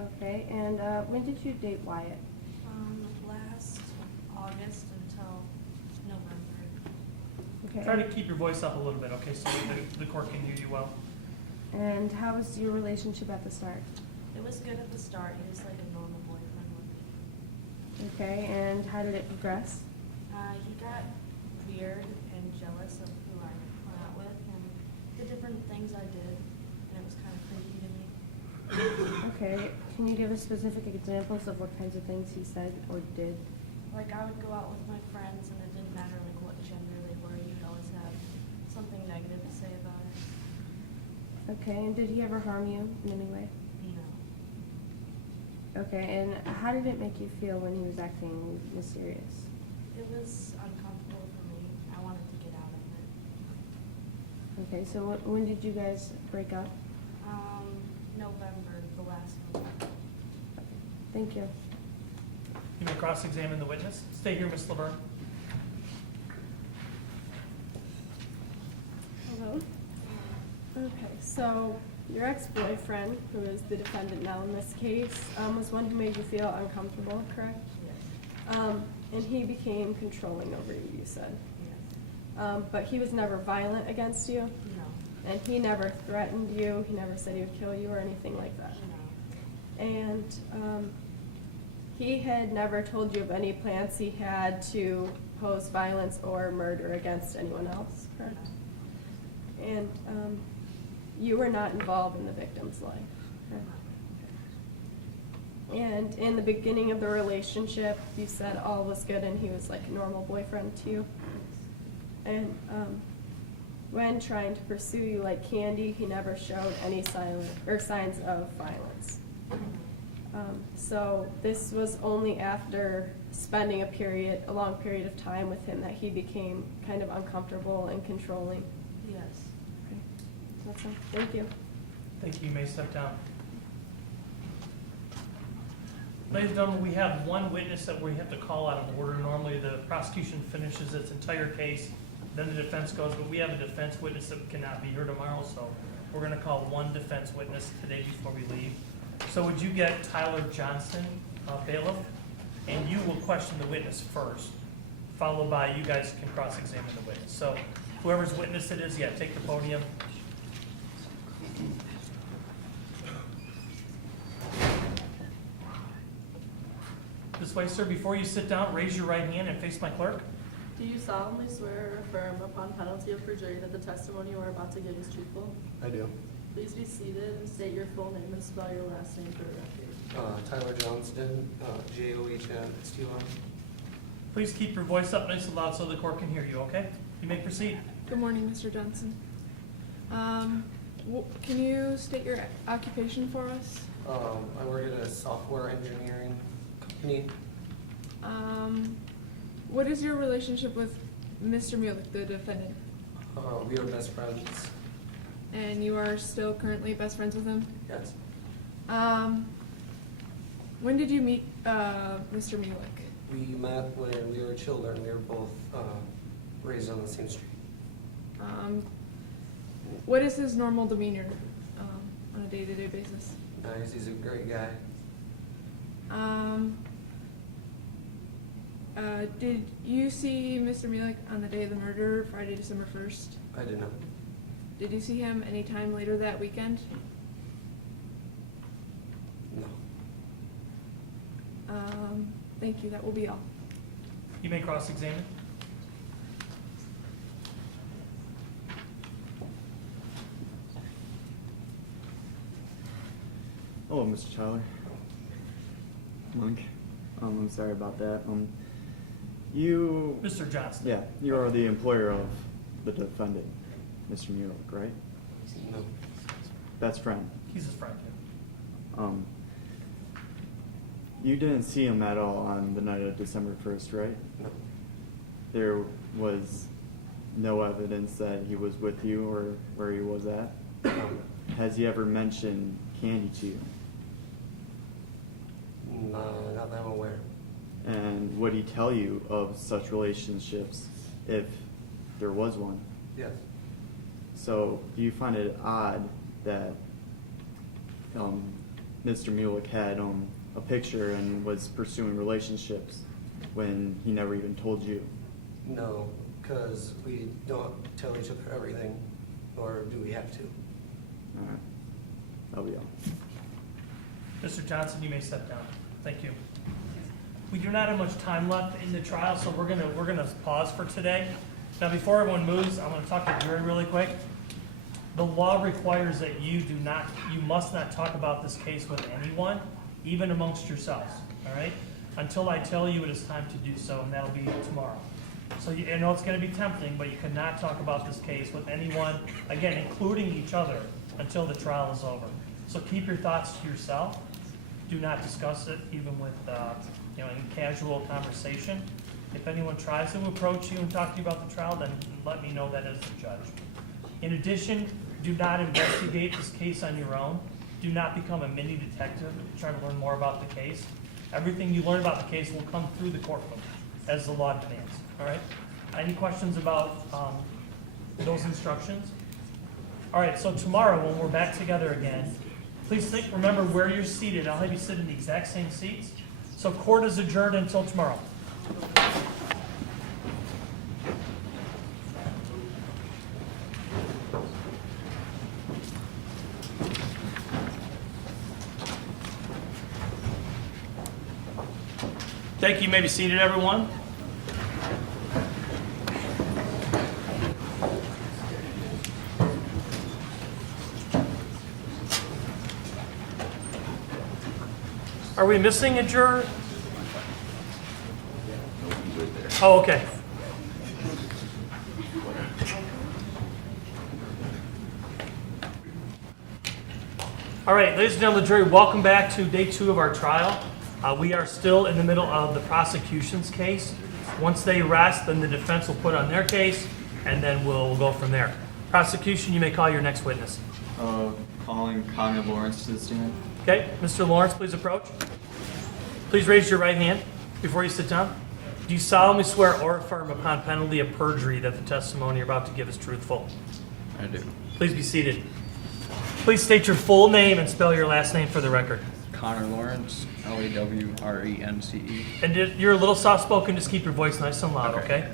Okay, and when did you date Wyatt? Last August until November. Okay. Try to keep your voice up a little bit, okay, so the court can hear you well. And how was your relationship at the start? It was good at the start. He was like a normal boyfriend with me. Okay, and how did it progress? He got weird and jealous of who I went out with and the different things I did, and it was kind of creepy to me. Okay, can you give us specific examples of what kinds of things he said or did? Like I would go out with my friends, and it didn't matter like what gender they were. You'd always have something negative to say about it. Okay, and did he ever harm you in any way? No. Okay, and how did it make you feel when he was acting mysterious? It was uncomfortable for me. I wanted to get out of it. Okay, so when did you guys break up? November, the last November. Thank you. You may cross-examine the witness. Stay here, Ms. Laverne. Hello. Okay, so your ex-boyfriend, who is the defendant now in this case, was one who made you feel uncomfortable, correct? Yes. And he became controlling over you, you said. Yes. But he was never violent against you? No. And he never threatened you? He never said he would kill you or anything like that? No. And he had never told you of any plans he had to pose violence or murder against anyone else, correct? And you were not involved in the victim's life, correct? And in the beginning of the relationship, you said all was good and he was like a normal boyfriend to you? And when trying to pursue you like candy, he never showed any signs of violence. So this was only after spending a long period of time with him that he became kind of uncomfortable and controlling. Yes. Okay. That's all. Thank you. Thank you. You may step down. Ladies and gentlemen, we have one witness that we have to call out of order. Normally, the prosecution finishes its entire case, then the defense goes, but we have a defense witness that cannot be here tomorrow, so we're going to call one defense witness today before we leave. So would you get Tyler Johnson, bailiff, and you will question the witness first, followed by you guys can cross-examine the witness. So whoever's witness it is, yeah, take the podium. This way, sir, before you sit down, raise your right hand and face my clerk. Do you solemnly swear or affirm upon penalty of perjury that the testimony you are about to give is truthful? I do. Please be seated and state your full name and spell your last name for the record. Tyler Johnston, Johnston. Please keep your voice up nice and loud so the court can hear you, okay? You may proceed. Good morning, Mr. Johnson. Can you state your occupation for us? I work at a software engineering company. What is your relationship with Mr. Mulek, the defendant? We are best friends. And you are still currently best friends with him? Yes. When did you meet Mr. Mulek? We met when we were children. We were both raised on the same street. What is his normal demeanor on a day-to-day basis? Nice. He's a great guy. Did you see Mr. Mulek on the day of the murder, Friday, December 1st? I did not. Did you see him any time later that weekend? No. Thank you. That will be all. You may cross-examine. Hello, Mr. Tyler. Monk. I'm sorry about that. You... Mr. Johnston. Yeah, you are the employer of the defendant, Mr. Mulek, right? No. Best friend. He's his friend, yeah. You didn't see him at all on the night of December 1st, right? No. There was no evidence that he was with you or where he was at? No. Has he ever mentioned candy to you? No, not that I'm aware. And would he tell you of such relationships if there was one? Yes. So do you find it odd that Mr. Mulek had a picture and was pursuing relationships when he never even told you? No, because we don't tell each other everything, or do we have to? All right. That'll be all. Mr. Johnson, you may step down. Thank you. We do not have much time left in the trial, so we're gonna pause for today. Now, before everyone moves, I want to talk to the jury really quick. The law requires that you must not talk about this case with anyone, even amongst yourselves, all right? Until I tell you it is time to do so, and that'll be tomorrow. So I know it's gonna be tempting, but you cannot talk about this case with anyone, again, including each other, until the trial is over. So keep your thoughts to yourself. Do not discuss it, even with, in casual conversation. If anyone tries to approach you and talk to you about the trial, then let me know that as the judge. In addition, do not investigate this case on your own. Do not become a mini detective trying to learn more about the case. Everything you learn about the case will come through the courtroom as the law demands, all right? Any questions about those instructions? All right, so tomorrow when we're back together again, please remember where you're seated. I'll have you sit in the exact same seats. So court is adjourned until tomorrow. Thank you. You may be seated, everyone. Are we missing a juror? Oh, okay. All right, ladies and gentlemen of the jury, welcome back to day 2 of our trial. We are still in the middle of the prosecution's case. Once they rest, then the defense will put on their case, and then we'll go from there. Prosecution, you may call your next witness. Calling Connor Lawrence to the stand. Okay, Mr. Lawrence, please approach. Please raise your right hand before you sit down. Do you solemnly swear or affirm upon penalty of perjury that the testimony you're about to give is truthful? I do. Please be seated. Please state your full name and spell your last name for the record. Connor Lawrence, Lawrence. And you're a little soft-spoken, just keep your voice nice and loud, okay?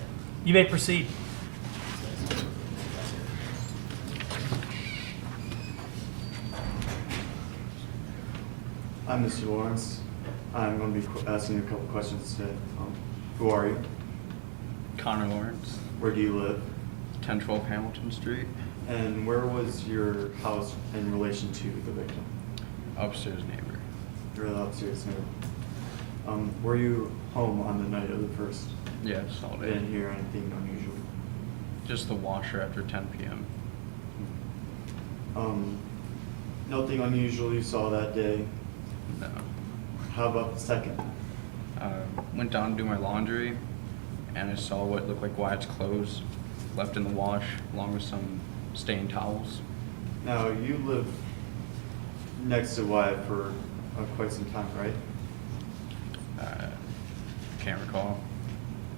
You may proceed. I'm Mr. Lawrence. I'm going to be asking you a couple questions today. Who are you? Connor Lawrence, Where do you live? 1012 Hamilton Street, And where was your house in relation to the victim? upstairs neighbor. You're the upstairs neighbor. Were you home on the night of the first? Yes, all day. Didn't hear anything unusual? Just the washer after 10 p.m. Nothing unusual you saw that day? No. How about the second? Went down to do my laundry, and I saw what looked like Wyatt's clothes left in the wash, along with some stained towels. Now, you live next to Wyatt for quite some time, right? Can't recall.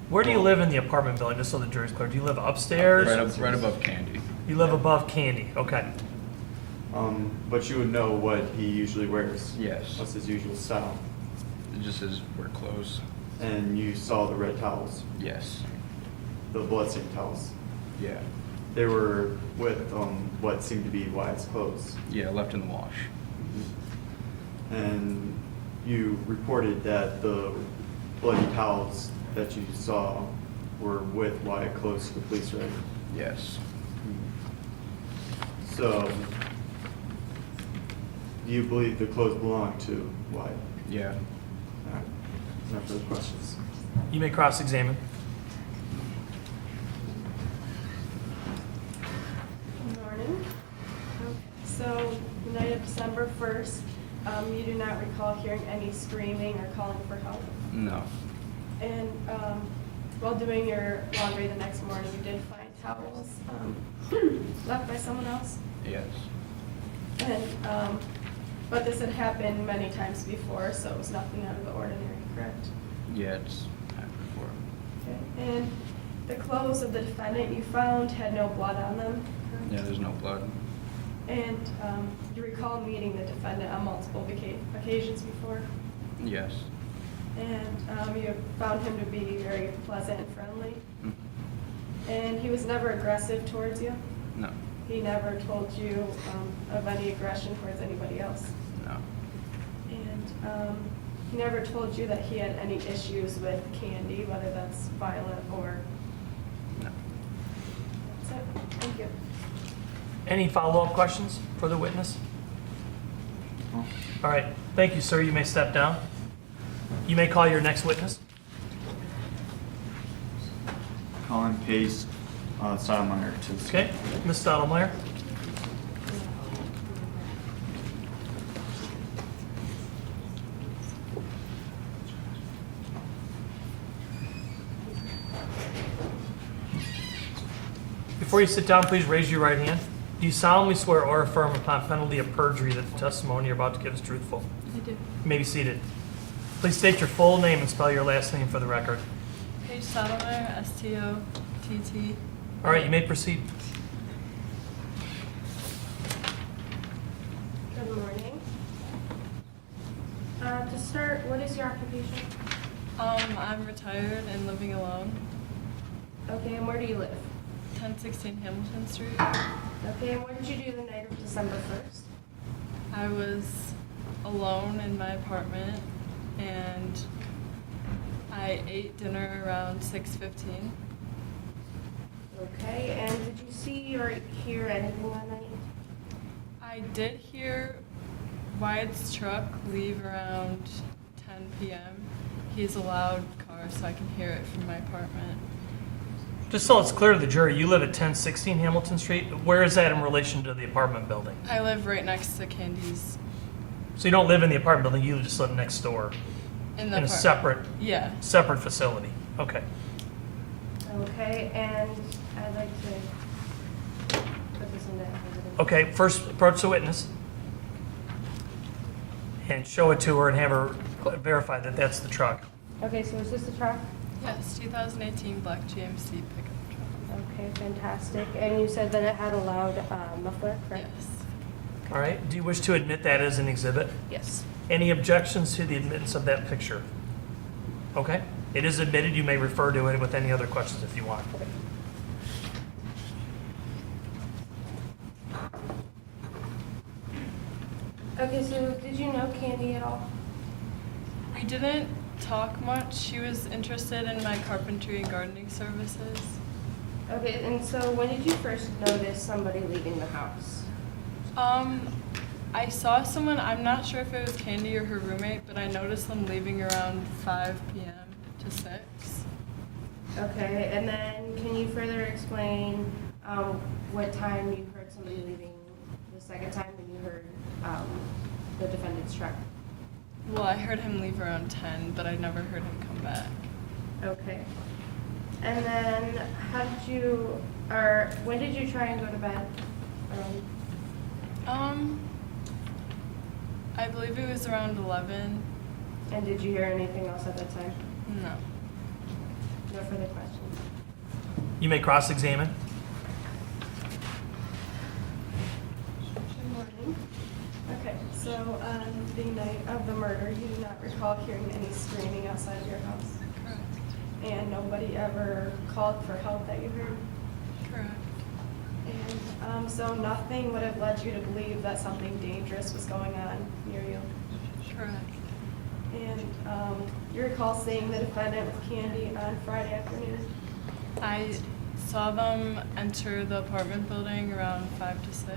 Where do you live in the apartment building, just so the jury's clear? Do you live upstairs? Right above Candy. You live above Candy, okay. But you would know what he usually wears? Yes. What's his usual style? Just his work clothes. And you saw the red towels? Yes. The bloodstained towels? Yeah. They were with what seemed to be Wyatt's clothes? Yeah, left in the wash. And you reported that the bloody towels that you saw were with Wyatt close to the police, right? Yes. So, do you believe the clothes belonged to Wyatt? Yeah. All right. No further questions. You may cross-examine. Good morning. So, the night of December 1st, you do not recall hearing any screaming or calling for help? No. And while doing your laundry the next morning, you did find towels left by someone else? Yes. And, but this had happened many times before, so it was nothing out of the ordinary, correct? Yeah, it's happened before. Okay. And the clothes of the defendant you found had no blood on them? Correct? Yeah, there's no blood. And you recall meeting the defendant on multiple occasions before? Yes. And you found him to be very pleasant and friendly? And he was never aggressive towards you? No. He never told you of any aggression towards anybody else? No. And he never told you that he had any issues with Candy, whether that's violent or... No. That's it. Thank you. Any follow-up questions for the witness? All right, thank you, sir. You may step down. You may call your next witness. Colin Pace, Stottlemyre to. Okay, Ms. Stottlemyre. Before you sit down, please raise your right hand. Do you solemnly swear or affirm upon penalty of perjury that the testimony you're about to give is truthful? I do. You may be seated. Please state your full name and spell your last name for the record. Paige Stottlemyre, S-T-O-T-T. All right, you may proceed. Good morning. To start, what is your occupation? I'm retired and living alone. Okay, and where do you live? 1016 Hamilton Street. Okay, and what did you do the night of December 1st? I was alone in my apartment and I ate dinner around 6:15. Okay, and did you see or hear anything that night? I did hear Wyatt's truck leave around 10 p.m. He's a loud car, so I can hear it from my apartment. Just so it's clear to the jury, you live at 1016 Hamilton Street. Where is that in relation to the apartment building? I live right next to Candy's. So you don't live in the apartment building, you just live next door In in the a apart- separate Yeah. facility. Okay. Okay, and I'd like to put this into evidence. Okay, first approach the witness and show it to her and have her verify that that's the truck. Okay, so is this the truck? Yes, 2018 black GMC pickup truck. Okay, fantastic. And you said that it had a loud muffler, correct? Yes. All right, do you wish to admit that as an exhibit? Yes. Any objections to the admittance of that picture? Okay, it is admitted. You may refer to it with any other questions if you want. Okay, so did you know Candy at all? We didn't talk much. She was interested in my carpentry and gardening services. Okay, and so when did you first notice somebody leaving the house? I saw someone, I'm not sure if it was Candy or her roommate, but I noticed them leaving around 5 p.m. to 6. Okay, and then can you further explain what time you heard somebody leaving the second time when you heard the defendant's truck? Well, I heard him leave around 10, but I never heard him come back. Okay. And then how did you, or when did you try and go to bed? I believe it was around 11. And did you hear anything else at that time? No. No further questions? You may cross-examine. Good morning. Okay, so on the night of the murder, you do not recall hearing any screaming outside of your house? Correct. And nobody ever called for help that you heard? Correct. And so nothing would have led you to believe that something dangerous was going on near you? Correct. And you recall seeing the defendant with Candy on Friday afternoon? I saw them enter the apartment building around 5 to 6.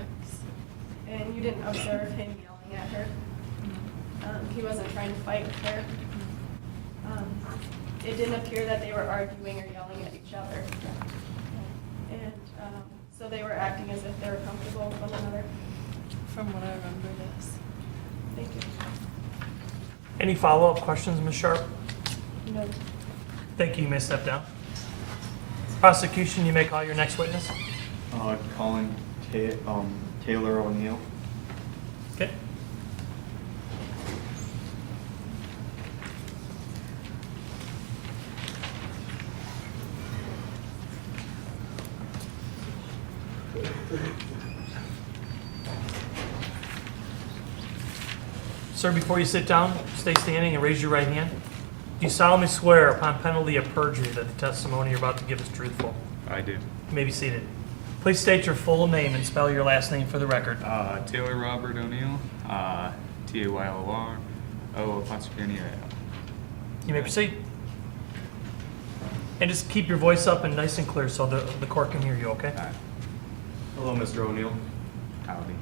And you didn't observe him yelling at her? He wasn't trying to fight with her? It didn't appear that they were arguing or yelling at each other? And so they were acting as if they were comfortable with one another? From what I remember, yes. Thank you. Any follow-up questions, Ms. Sharp? No. Thank you. You may step down. Prosecution, you may call your next witness. Colin Taylor O'Neill. Okay. Sir, before you sit down, stay standing and raise your right hand. Do you solemnly swear upon penalty of perjury that the testimony you're about to give is truthful? I do. You may be seated. Please state your full name and spell your last name for the record. Taylor Robert O'Neill, Taylor, O''N'. You may proceed. And just keep your voice up and nice and clear so the court can hear you, okay? Hello, Mr. O'Neill. Howdy.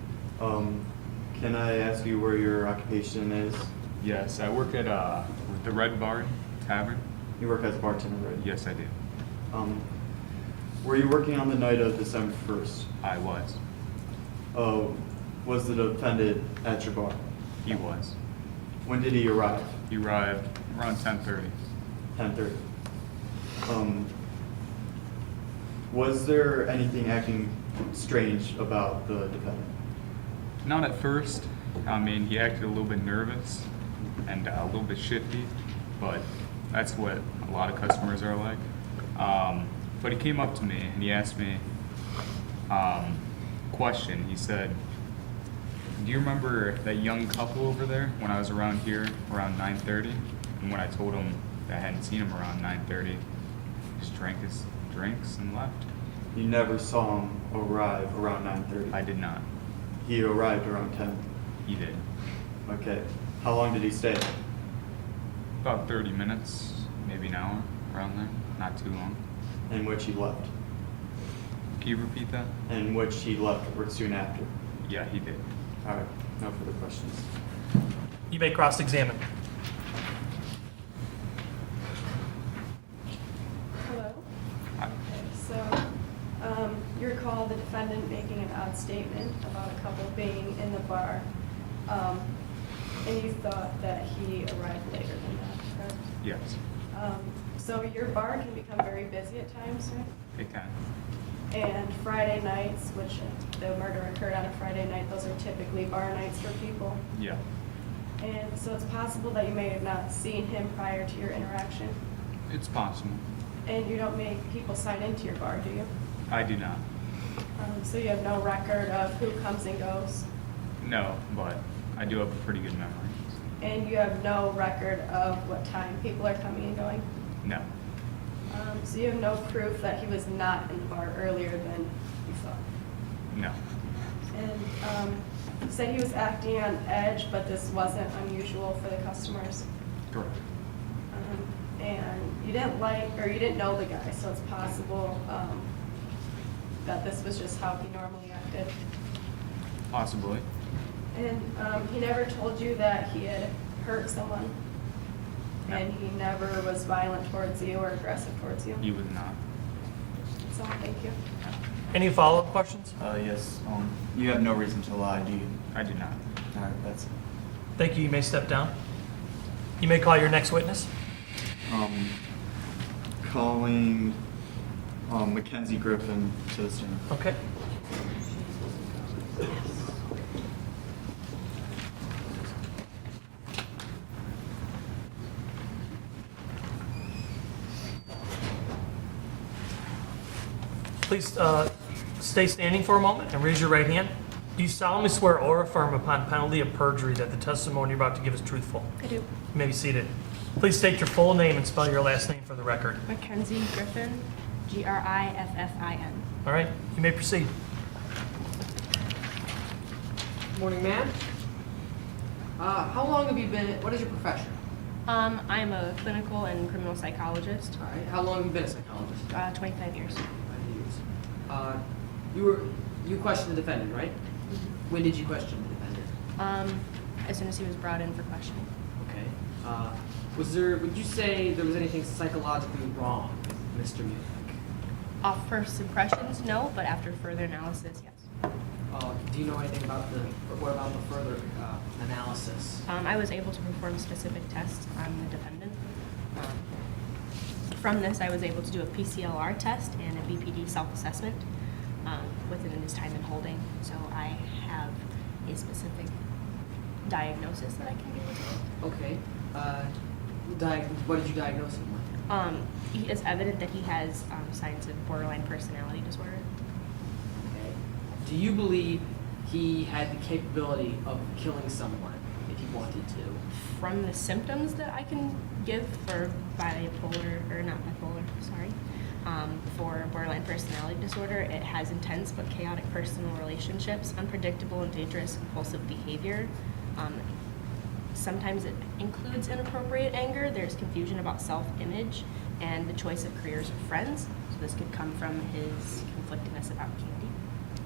Can I ask you where your occupation is? Yes, I work at the Red Barn Tavern. You work as a bartender, right? Yes, I do. Were you working on the night of December 1st? I was. Was the defendant at your bar? He was. When did he arrive? He arrived around 10:30. 10:30. Was there anything acting strange about the defendant? Not at first. I mean, he acted a little bit nervous and a little bit shifty, but that's what a lot of customers are like. But he came up to me and he asked me a question. He said, "Do you remember that young couple over there when I was around here around 9:30?" And when I told him that I hadn't seen him around 9:30, he just drank his drinks and left. You never saw him arrive around 9:30? I did not. He arrived around 10? He did. Okay. How long did he stay? About 30 minutes, maybe an hour, around there. Not too long. In which he left? Can you repeat that? In which he left soon after? Yeah, he did. All right. No further questions. You may cross-examine. Hello? Hi. So, you recall the defendant making an odd statement about a couple being in the bar, and you thought that he arrived later than that, correct? Yes, So your bar can become very busy at times, right? it can. And Friday nights, which the murder occurred on a Friday night, those are typically bar nights for people. Yeah, And so it's possible that you may have not seen him prior to your interaction. it's possible. And you don't make people sign into your bar, do you? I do not. So you have no record of who comes and goes, No, but I do have a pretty good memory. and you have no record of what time people are coming and going. No, So you have no proof that he was not in the bar earlier than you thought. no, And you said he was acting on edge, but this wasn't unusual for the customers. correct. And you didn't like, or you didn't know the guy, so it's possible that this was just how he normally acted. Possibly. And he never told you that he had hurt someone? No. And he never was violent towards you or aggressive towards you? He was not. So, thank you. Any follow-up questions? Yes. You have no reason to lie, do you? I do not. All right, that's it. Thank you. You may step down. You may call your next witness. Calling Mackenzie Griffin to the stand. Okay. Please stay standing for a moment and raise your right hand. Do you solemnly swear or affirm upon penalty of perjury that the testimony you're about to give is truthful? I do. You may be seated. Please state your full name and spell your last name for the record. Mackenzie Griffin, Griffin. All right, you may proceed. Good morning, ma'am. How long have you been, what is your profession? I'm a clinical and criminal psychologist, All right, how long have you been a psychologist? 25 years. 5 years. You questioned the defendant, right? When did you question the defendant? As soon as he was brought in for questioning. Okay. Would you say there was anything psychologically wrong with Mr. Mulek? Off first impressions, no, but after further analysis, yes. Do you know anything about what about the further analysis? I was able to perform specific tests on the defendant. From this, I was able to do a PCLR test and a BPD self-assessment within his time in holding. So I have a specific diagnosis that I can give you. Okay. What did you diagnose him with? It is evident that he has signs of borderline personality disorder. Okay. Do you believe he had the capability of killing someone if he wanted to? from the symptoms that I can give for for borderline personality disorder, it has intense but chaotic personal relationships, unpredictable and dangerous compulsive behavior. Sometimes it includes inappropriate anger. There's confusion about self-image and the choice of careers or friends. So this could come from his conflictedness about candy.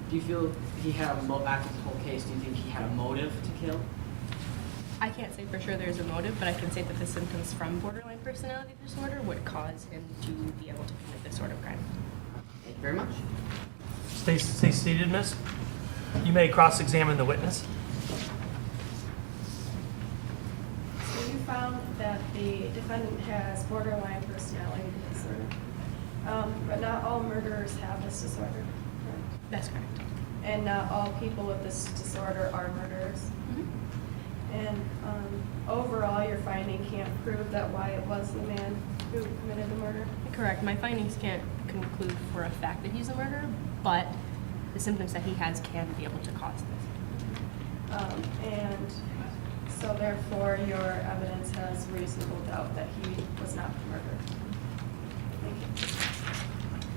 Do you feel he had after the whole case, do you think he had a motive to kill? I can't say for sure there's a motive, but I can say that the symptoms from borderline personality disorder would cause him to be able to commit this sort of crime. Thank you very much. Stay seated, miss. You may cross-examine the witness. So you found that the defendant has borderline personality disorder, but not all murderers have this disorder, correct? That's correct. And not all people with this disorder are murderers. And overall, your finding can't prove that Wyatt was the man who committed the murder? Correct. My findings can't conclude for a fact that he's a murderer, but the symptoms that he has can be able to cause this. And so therefore, your evidence has reasonable doubt that he was not the murderer. Thank you.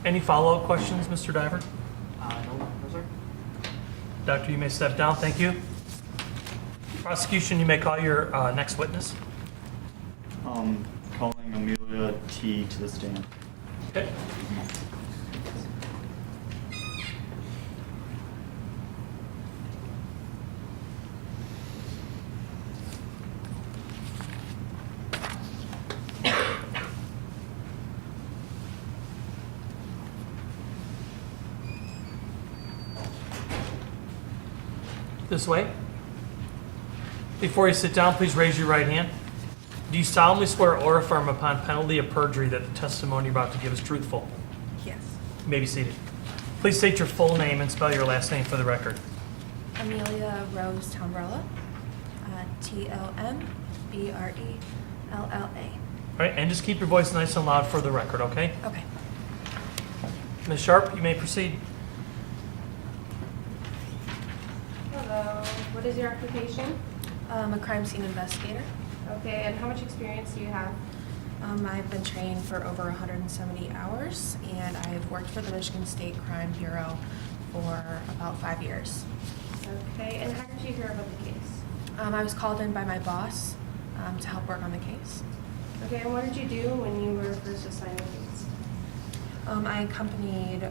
Any follow-up questions, Mr. Diver? No, sir. Doctor, you may step down. Thank you. Prosecution, you may call your next witness. Calling Amelia T to the stand. Okay. This way. Before you sit down, please raise your right hand. Do you solemnly swear or affirm upon penalty of perjury that the testimony you're about to give is truthful? Yes. You may be seated. Please state your full name and spell your last name for the record. Amelia Rose Tombrella, T-O-M-B-R-E-L-L-A. All right, and just keep your voice nice and loud for the record, okay? Okay. Ms. Sharp, you may proceed. Hello. What is your occupation? A crime scene investigator. Okay, and how much experience do you have? I've been trained for over 170 hours, and I've worked for the Michigan State Crime Bureau for about 5 years. Okay, and how did you hear about the case? I was called in by my boss to help work on the case. Okay, and what did you do when you were first assigned the case? I accompanied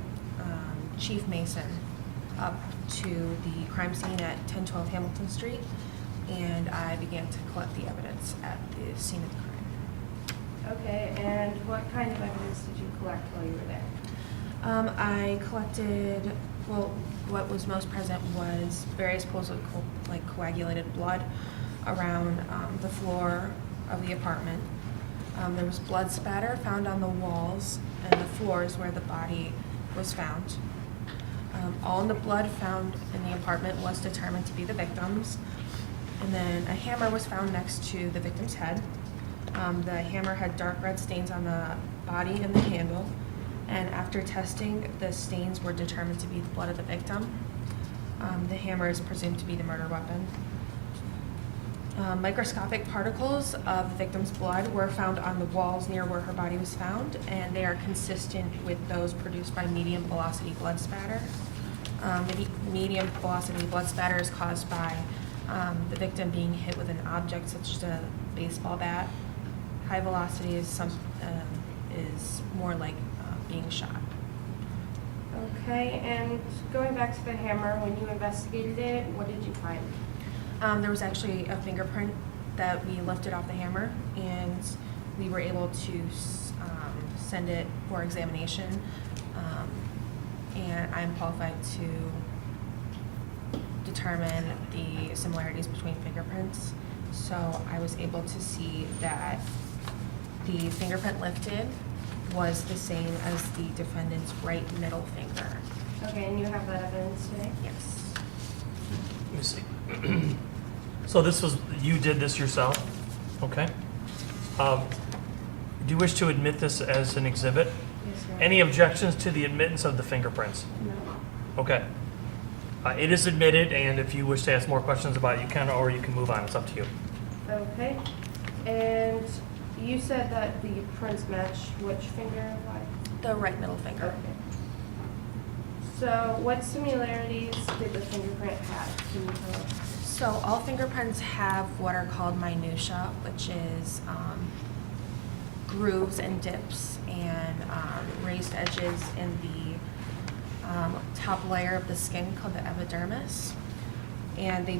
Chief Mason up to the crime scene at 1012 Hamilton Street, and I began to collect the evidence at the scene of the crime. Okay, and what kind of evidence did you collect while you were there? I collected, well, what was most present was various pools of coagulated blood around the floor of the apartment. There was blood spatter found on the walls and the floors where the body was found. All the blood found in the apartment was determined to be the victim's. And then a hammer was found next to the victim's head. The hammer had dark red stains on the body and the handle. And after testing, the stains were determined to be the blood of the victim. The hammer is presumed to be the murder weapon. Microscopic particles of the victim's blood were found on the walls near where her body was found, and they are consistent with those produced by medium velocity blood spatter. Medium velocity blood spatter is caused by the victim being hit with an object such as a baseball bat. High velocity is more like being shot. Okay, and going back to the hammer, when you investigated it, what did you find? There was actually a fingerprint that we lifted off the hammer, and we were able to send it for examination. And I'm qualified to determine the similarities between fingerprints. So I was able to see that the fingerprint lifted was the same as the defendant's right middle finger. Okay, and you have that evidence today? Yes. Let me see. So this was, you did this yourself? Okay. Do you wish to admit this as an exhibit? Yes, sir. Any objections to the admittance of the fingerprints? No. Okay. It is admitted, and if you wish to ask more questions about it, you can, or you can move on. It's up to you. Okay. And you said that the prints match which finger and why? The right middle finger. Okay. So what similarities did the fingerprint have? Can you tell us? So all fingerprints have what are called minutia, which is grooves and dips and raised edges in the top layer of the skin called the epidermis. And they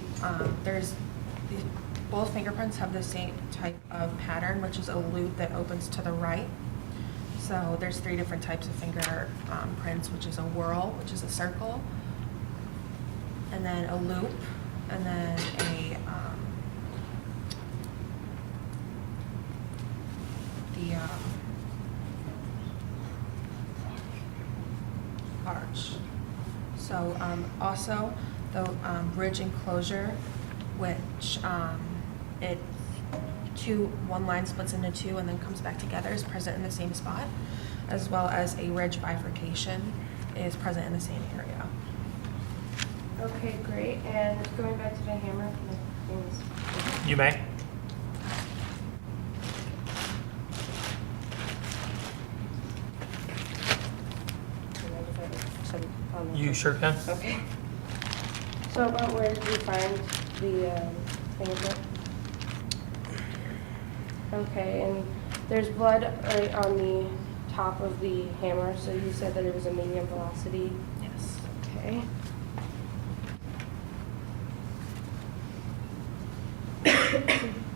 both fingerprints have the same type of pattern, which is a loop that opens to the right. So there's 3 different types of finger prints, which is a whorl, which is a circle, and then a loop, and then a arch. So also the ridge enclosure, which one line splits into 2 and then comes back together, is present in the same spot, as well as a ridge bifurcation is present in the same area. Okay, great. And going back to the hammer, You may. You sure can. Okay. So about where did you find the fingerprint? Okay, and there's blood right on the top of the hammer, so you said that it was a medium velocity? Yes. Okay.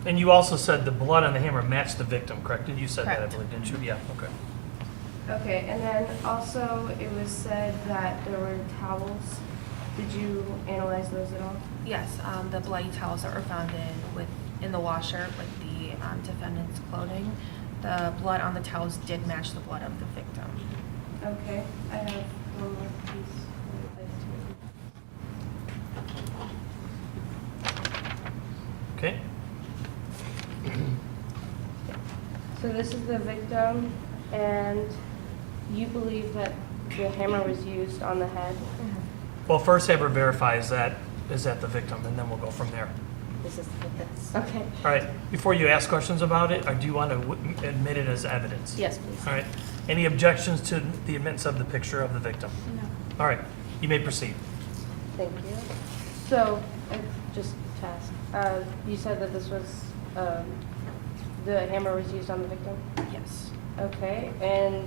And you also said the blood on the hammer matched the victim, correct? Did you said that, I Correct. believe, didn't you? Yeah, okay. Okay, and then also it was said that there were towels. Did you analyze those at all? Yes, the bloody towels that were found in the washer with the defendant's clothing, the blood on the towels did match the blood of the victim. Okay, I have one more piece. Okay. So this is the victim, and you believe that the hammer was used on the head? Well, first have her verify is that the victim, and then we'll go from there. This is this. Okay. All right, before you ask questions about it, or do you want to admit it as evidence? Yes, please. All right, any objections to the admittance of the picture of the victim? No. All right, you may proceed. Thank you. So, just to ask, you said that this was, the hammer was used on the victim? Yes. Okay, and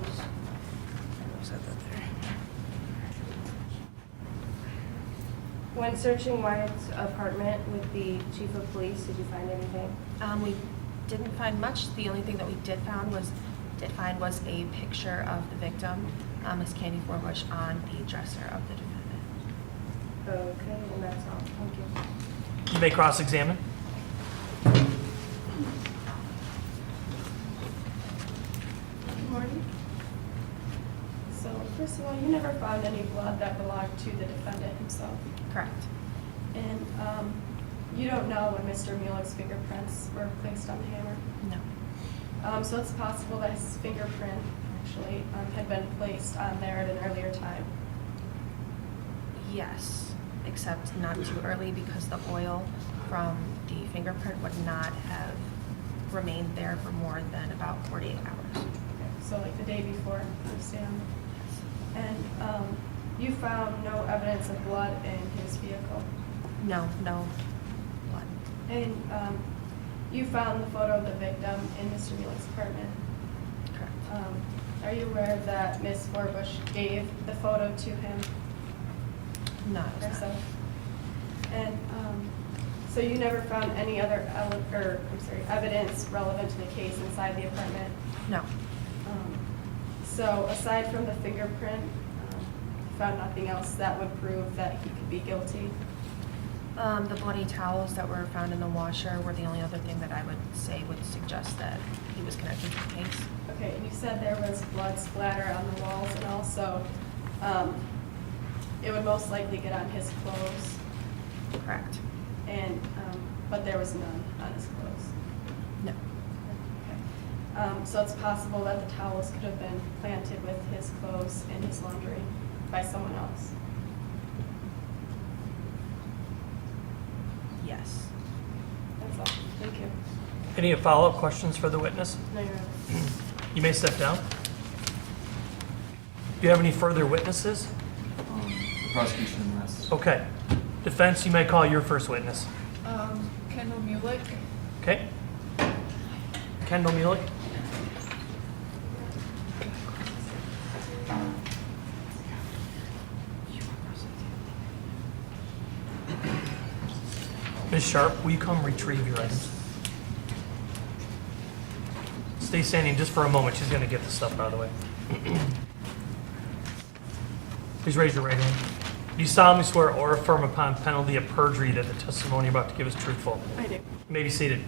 when searching Wyatt's apartment with the chief of police, did you find anything? We didn't find much. The only thing that we did find was a picture of the victim, Miss Candy Forbush, on the dresser of the defendant. Okay, and that's all. Thank you. You may cross-examine. Good morning. So first of all, you never found any blood that belonged to the defendant himself. Correct. And you don't know when Mr. Mulek's fingerprints were placed on the hammer? No. So it's possible that his fingerprint actually had been placed on there at an earlier time. Yes, except not too early because the oil from the fingerprint would not have remained there for more than about 48 hours. Okay, so like the day before, understand? And you found no evidence of blood in his vehicle? No blood. And you found the photo of the victim in Mr. Mulek's apartment? Correct. Are you aware that Ms. Forbush gave the photo to him No, I was not. herself? And so you never found any other evidence relevant to the case inside the apartment? No. So aside from the fingerprint, you found nothing else that would prove that he could be guilty? The bloody towels that were found in the washer were the only other thing that I would say would suggest that he was connected to the case. Okay, and you said there was blood splatter on the walls and also it would most likely get on his clothes. Correct. And, but there was none on his clothes. No. Okay. So it's possible that the towels could have been planted with his clothes in his laundry by someone else. Yes. That's all. Thank you. Any follow-up questions for the witness? No, Your Honor. You may step down. Do you have any further witnesses? The prosecution rests. Okay. Defense, you may call your first witness. Kendall Mulick. Okay? Kendall Muley? Ms. Sharp, will you come retrieve your items? Stay standing just for a moment. She's going to get the stuff out of the way. Please raise your right hand. Do you solemnly swear or affirm upon penalty of perjury that the testimony you're about to give is truthful? I do. You may be seated.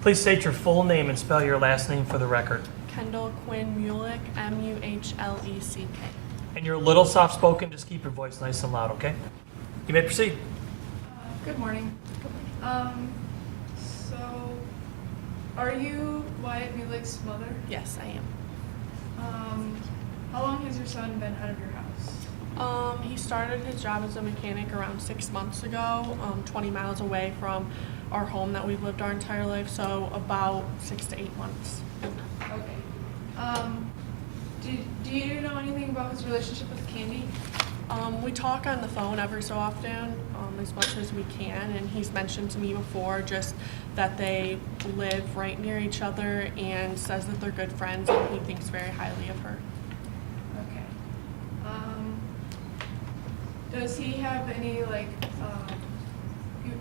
Please state your full name and spell your last name for the record. Kendall Quinn Mulick, Muhleck. And you're a little soft-spoken. Just keep your voice nice and loud, okay? You may proceed. Good morning. So, are you Wyatt Mulick's mother? Yes, I am. How long has your son been out of your house? He started his job as a mechanic around 6 months ago, 20 miles away from our home that we've lived our entire life, so about 6 to 8 months. Okay. Do you know anything about his relationship with Candy? We talk on the phone every so often, as much as we can, and he's mentioned to me before just that they live right near each other and says that they're good friends, and he thinks very highly of her. Okay. Does he have any, like,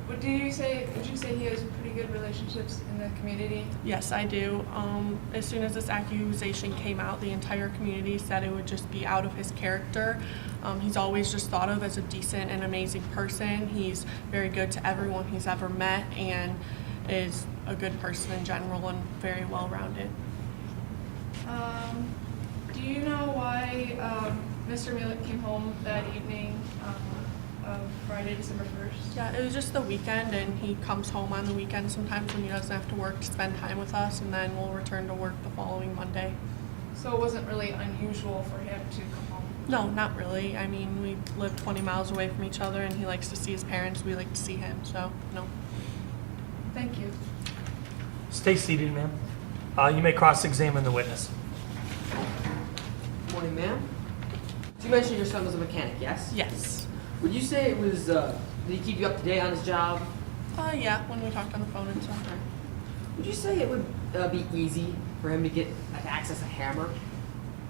would you say he has pretty good relationships in the community? Yes, I do. As soon as this accusation came out, the entire community said it would just be out of his character. He's always just thought of as a decent and amazing person. He's very good to everyone he's ever met and is a good person in general and very well-rounded. Do you know why Mr. Mulick came home that evening of Friday, December 1st? Yeah, it was just the weekend, and he comes home on the weekend sometimes when he doesn't have to work to spend time with us, and then we'll return to work the following Monday. So it wasn't really unusual for him to come home? No, not really. I mean, we live 20 miles away from each other, and he likes to see his parents. We like to see him, so no. Thank you. Stay seated, ma'am. You may cross-examine the witness. Good morning, ma'am. So you mentioned your son was a mechanic, yes? Yes. Would you say it was, did he keep you up to date on his job? Yeah, when we talked on the phone and stuff. Would you say it would be easy for him to get access a hammer?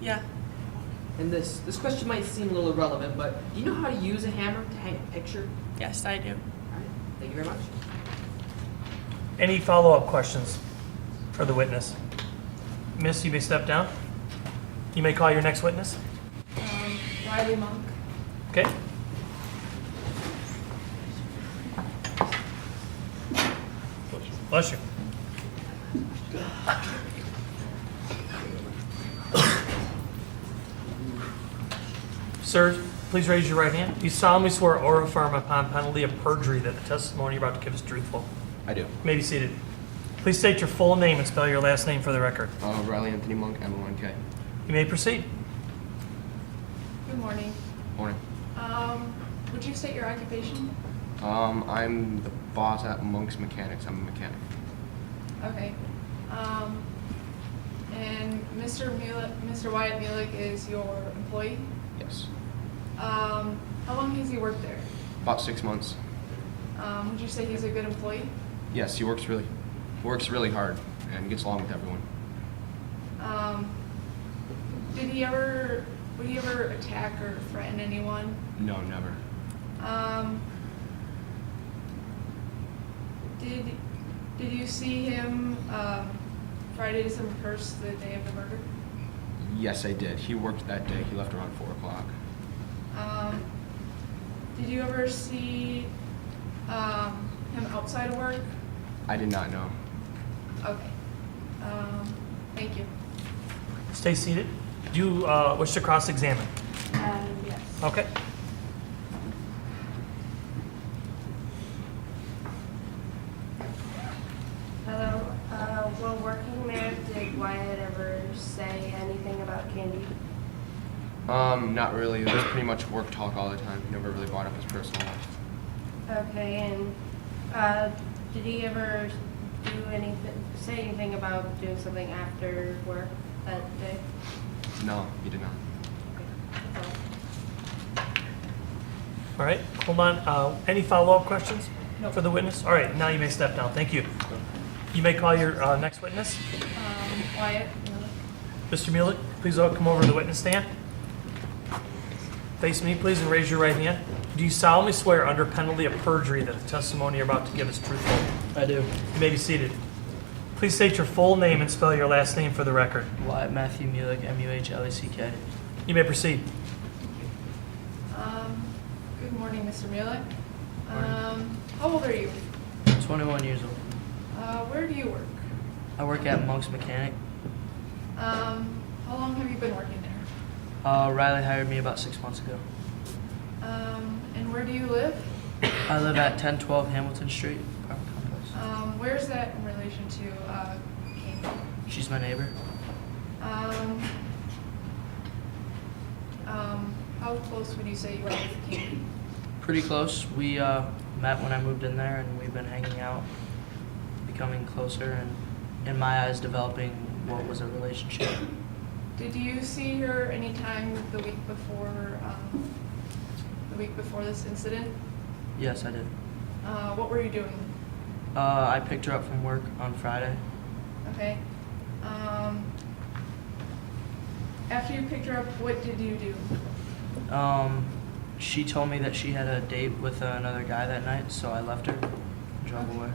Yeah. And this question might seem a little irrelevant, but do you know how to use a hammer to hang a picture? Yes, I do. All right, thank you very much. Any follow-up questions for the witness? Miss, you may step down. You may call your next witness. Riley Monk. Okay? Bless you. Sir, please raise your right hand. Do you solemnly swear or affirm upon penalty of perjury that the testimony you're about to give is truthful? I do. You may be seated. Please state your full name and spell your last name for the record. Riley Anthony Monk, M-O-N-K. You may proceed. Good morning. Morning. Would you state your occupation? I'm the boss at Monk's Mechanics. I'm a mechanic. Okay. And Mr. Wyatt Mulick is your employee? Yes. How long has he worked there? About 6 months. Would you say he's a good employee? Yes, he works really hard and gets along with everyone. Would he ever attack or threaten anyone? No, never. Did you see him Friday, December 1st, the day of the murder? Yes, I did. He worked that day. He left around 4 o'clock. Did you ever see him outside of work? I did not know. Okay. Thank you. Stay seated. Do you wish to cross-examine? Yes. Okay. Hello. While working there, did Wyatt ever say anything about Candy? Not really. It was pretty much work talk all the time. He never really brought up his personal life. Okay, and did he ever say anything about doing something after work that day? No, he did not. That's all. All right, hold on. Any follow-up questions for the witness? All right, now you may step down. Thank you. You may call your next witness. Wyatt. Mr. Mulek, please come over to the witness stand. Face me, please, and raise your right hand. Do you solemnly swear under penalty of perjury that the testimony you're about to give is truthful? I do. You may be seated. Please state your full name and spell your last name for the record. Wyatt Matthew Mulek, M-U-H-L-E-C-K. You may proceed. Good morning, Mr. Mulek. How old are you? 21 years old. Where do you work? I work at Monk's Mechanic. How long have you been working there? Riley hired me about 6 months ago. And where do you live? I live at 1012 Hamilton Street, apartment complex. Where's that in relation to Candy? She's my neighbor. How close would you say you are with Candy? Pretty close. We met when I moved in there, and we've been hanging out, becoming closer, and in my eyes, developing what was a relationship. Did you see her anytime the week before this incident? Yes, I did. What were you doing? I picked her up from work on Friday. Okay. After you picked her up, what did you do? She told me that she had a date with another guy that night, so I left her and drove away.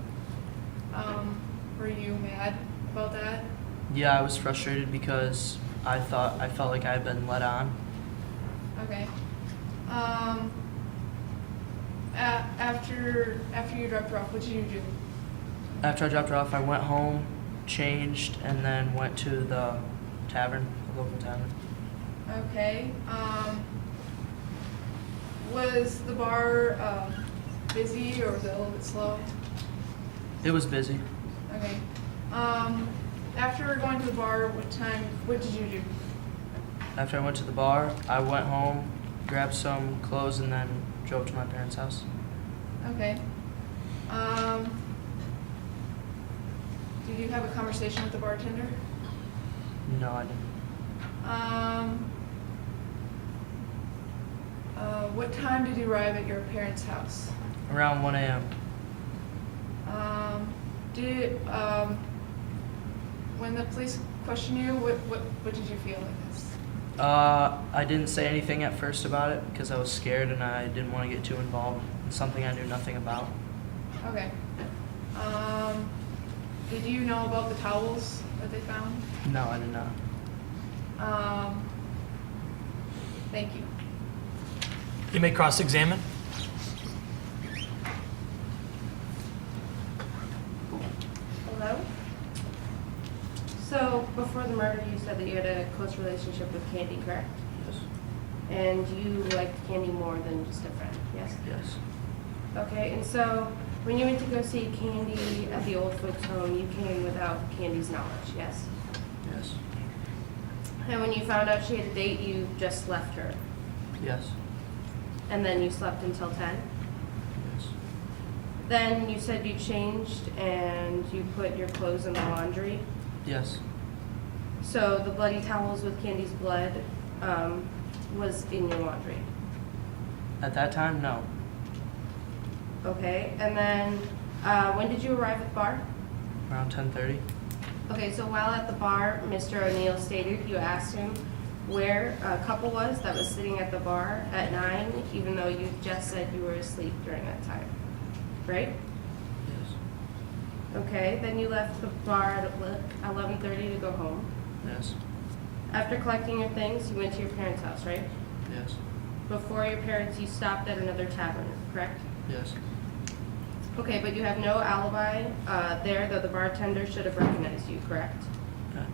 Were you mad about that? Yeah, I was frustrated because I felt like I had been let on. Okay. After you dropped her off, what did you do? After I dropped her off, I went home, changed, and then went to the tavern, the local tavern. Okay. Was the bar busy or was it a little bit slow? It was busy. Okay. After going to the bar, what did you do? After I went to the bar, I went home, grabbed some clothes, and then drove to my parents' house. Okay. Did you have a conversation with the bartender? No, I didn't. What time did you arrive at your parents' house? Around 1 a.m. When the police questioned you, what did you feel like this? I didn't say anything at first about it because I was scared and I didn't want to get too involved in something I knew nothing about. Okay. Did you know about the towels that they found? No, I did not. Thank you. You may cross-examine. Hello? So, before the murder, you said that you had a close relationship with Candy, correct? Yes. And you liked Candy more than just a friend, yes? Yes. Okay, and so when you went to go see Candy at the old folks' home, you came without Candy's knowledge, yes? Yes. And when you found out she had a date, you just left her? Yes. And then you slept until 10? Yes. Then you said you changed and you put your clothes in the laundry? Yes. So the bloody towels with Candy's blood was in your laundry? At that time, no. Okay, and then when did you arrive at the bar? Around 10:30. Okay, so while at the bar, Mr. O'Neill stated you asked him where a couple was that was sitting at the bar at 9, even though you just said you were asleep during that time, right? Yes. Okay, then you left the bar at 11:30 to go home. Yes. After collecting your things, you went to your parents' house, right? Yes. Before your parents, you stopped at another tavern, correct? Yes. Okay, but you have no alibi there, though the bartender should have recognized you, correct? Yeah.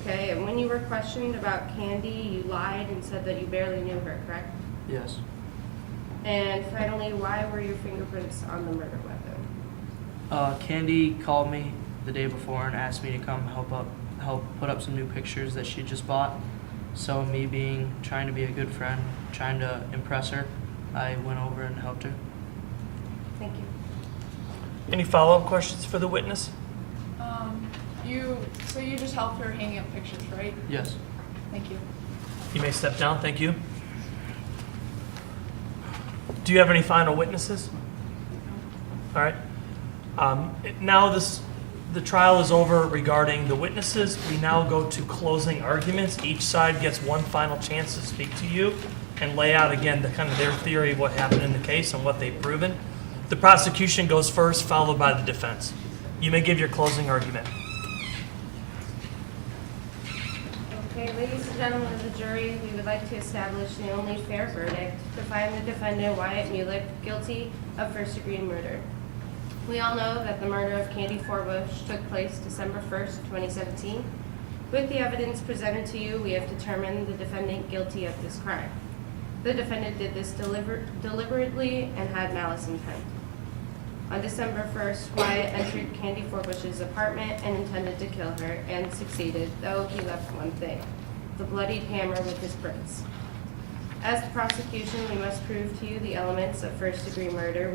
Okay, and when you were questioned about Candy, you lied and said that you barely knew her, correct? Yes. And finally, why were your fingerprints on the murder weapon? Candy called me the day before and asked me to come help put up some new pictures that she just bought. So me trying to be a good friend, trying to impress her, I went over and helped her. Thank you. Any follow-up questions for the witness? So you just helped her hanging up pictures, right? Yes. Thank you. You may step down, thank you. Do you have any final witnesses? All right. Now the trial is over regarding the witnesses. We now go to closing arguments. Each side gets one final chance to speak to you and lay out again the kind of their theory of what happened in the case and what they've proven. The prosecution goes first, followed by the defense. You may give your closing argument. Okay, ladies and gentlemen of the jury, we would like to establish the only fair verdict to find the defendant Wyatt Mulick guilty of first-degree murder. We all know that the murder of Candy Forbush took place December 1st, 2017. With the evidence presented to you, we have determined the defendant guilty of this crime. The defendant did this deliberately and had malice intent. On December 1st, Wyatt entered Candy Forbush's apartment and intended to kill her, and succeeded, though he left one thing: the bloodied hammer with his prints. As the prosecution, we must prove to you the elements of first-degree murder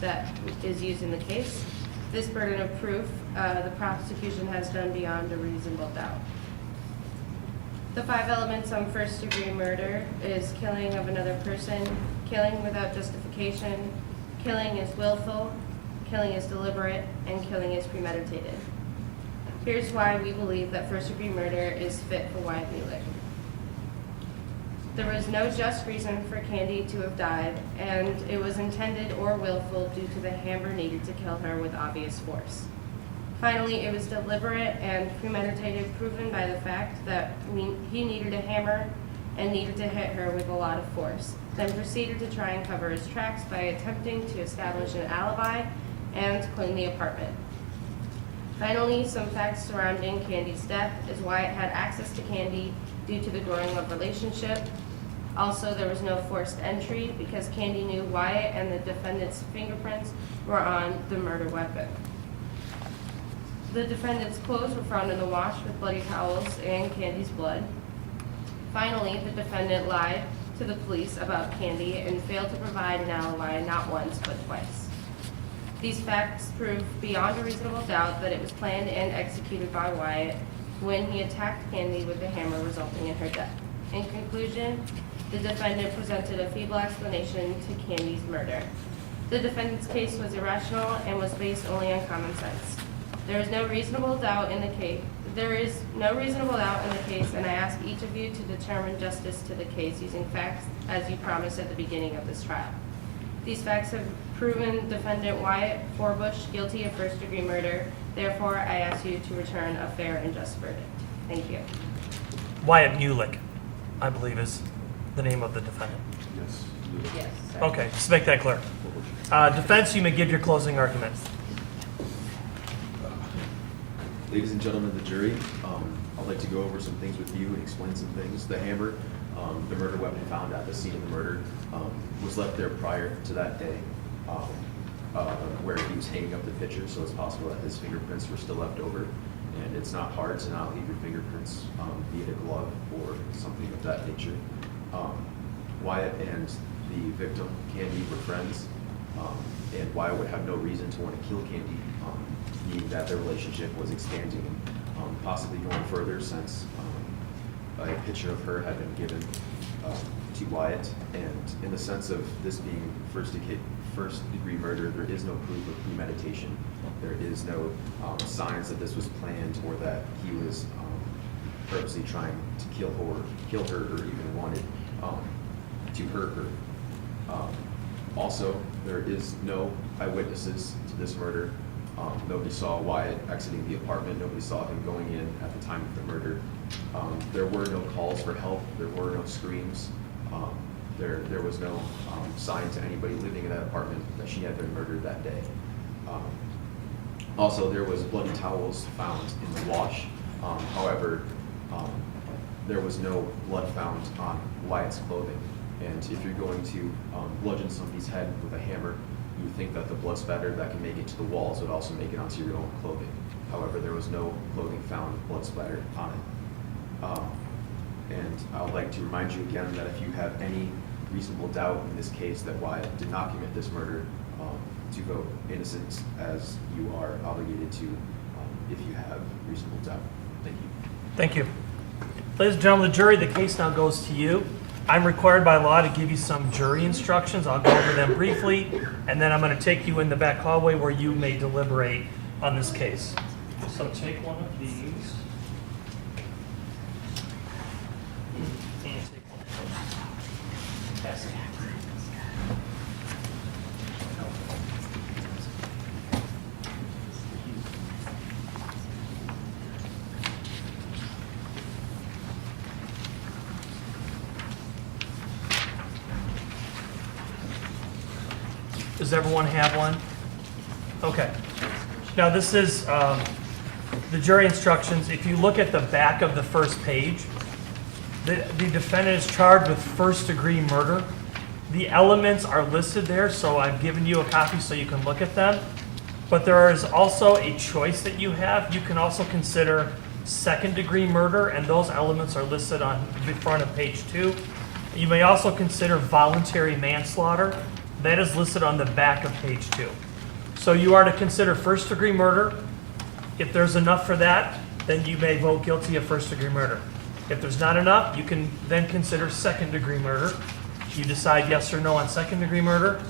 that is used in the case. This burden of proof, the prosecution has done beyond a reasonable doubt. The 5 elements on first-degree murder is killing of another person, killing without justification, killing is willful, killing is deliberate, and killing is premeditated. Here's why we believe that first-degree murder is fit for Wyatt Mulick. There was no just reason for Candy to have died, and it was intended or willful due to the hammer needed to kill her with obvious force. Finally, it was deliberate and premeditated, proven by the fact that he needed a hammer and needed to hit her with a lot of force, then proceeded to try and cover his tracks by attempting to establish an alibi and clean the apartment. Finally, some facts surrounding Candy's death is Wyatt had access to Candy due to the growing love relationship. Also, there was no forced entry because Candy knew Wyatt and the defendant's fingerprints were on the murder weapon. The defendant's clothes were found in the wash with bloody towels and Candy's blood. Finally, the defendant lied to the police about Candy and failed to provide an alibi not once but twice. These facts prove beyond a reasonable doubt that it was planned and executed by Wyatt when he attacked Candy with the hammer, resulting in her death. In conclusion, the defendant presented a feeble explanation to Candy's murder. The defendant's case was irrational and was based only on common sense. There is no reasonable doubt in the case. And I ask each of you to determine justice to the case using facts as you promised at the beginning of this trial. These facts have proven defendant Wyatt Forbush guilty of first-degree murder. Therefore, I ask you to return a fair and just verdict. Thank you. Wyatt Mulick, I believe, is the name of the defendant. Yes. Yes. Sir. Okay, just make that clear. Defense, you may give your closing argument. Ladies and gentlemen of the jury, I'd like to go over some things with you and explain some things. The hammer, the murder weapon found at the scene of the murder, was left there prior to that day, where he was hanging up the picture, so it's possible that his fingerprints were still left over. And it's not hard to not leave your fingerprints, be it a glove or something of that nature. Wyatt and the victim, Candy, were friends, and Wyatt would have no reason to want to kill Candy, meaning that their relationship was expanding and possibly going further since a picture of her had been given to Wyatt. And in the sense of this being first-degree murder, there is no proof of premeditation. There is no signs that this was planned or that he was purposely trying to kill her or even wanted to hurt her. Also, there is no eyewitnesses to this murder. Nobody saw Wyatt exiting the apartment. Nobody saw him going in at the time of the murder. There were no calls for help. There were no screams. There was no sign to anybody living in that apartment that she had been murdered that day. Also, there was bloody towels found in the wash. However, there was no blood found on Wyatt's clothing. And if you're going to bludgeon somebody's head with a hammer, you would think that the blood spatter that can make it to the walls would also make it onto your own clothing. However, there was no clothing found with blood splatter on it. And I would like to remind you again that if you have any reasonable doubt in this case that Wyatt did not commit this murder, to vote innocent, as you are obligated to if you have reasonable doubt. Thank you. Thank you. Ladies and gentlemen, the jury, the case now goes to you. I'm required by law to give you some jury instructions. I'll go over them briefly, and then I'm going to take you in the back hallway where you may deliberate on this case. So take one of these. And take one of those. Pass it. Does everyone have one? Okay. Now this is the jury instructions. If you look at the back of the first page, the defendant is charged with first-degree murder. The elements are listed there, so I've given you a copy so you can look at them. But there is also a choice that you have. You can also consider second-degree murder, and those elements are listed on the front of page 2. You may also consider voluntary manslaughter. That is listed on the back of page 2. So you are to consider first-degree murder. If there's enough for that, then you may vote guilty of first-degree murder. If there's not enough, you can then consider second-degree murder. You decide yes or no on second-degree murder.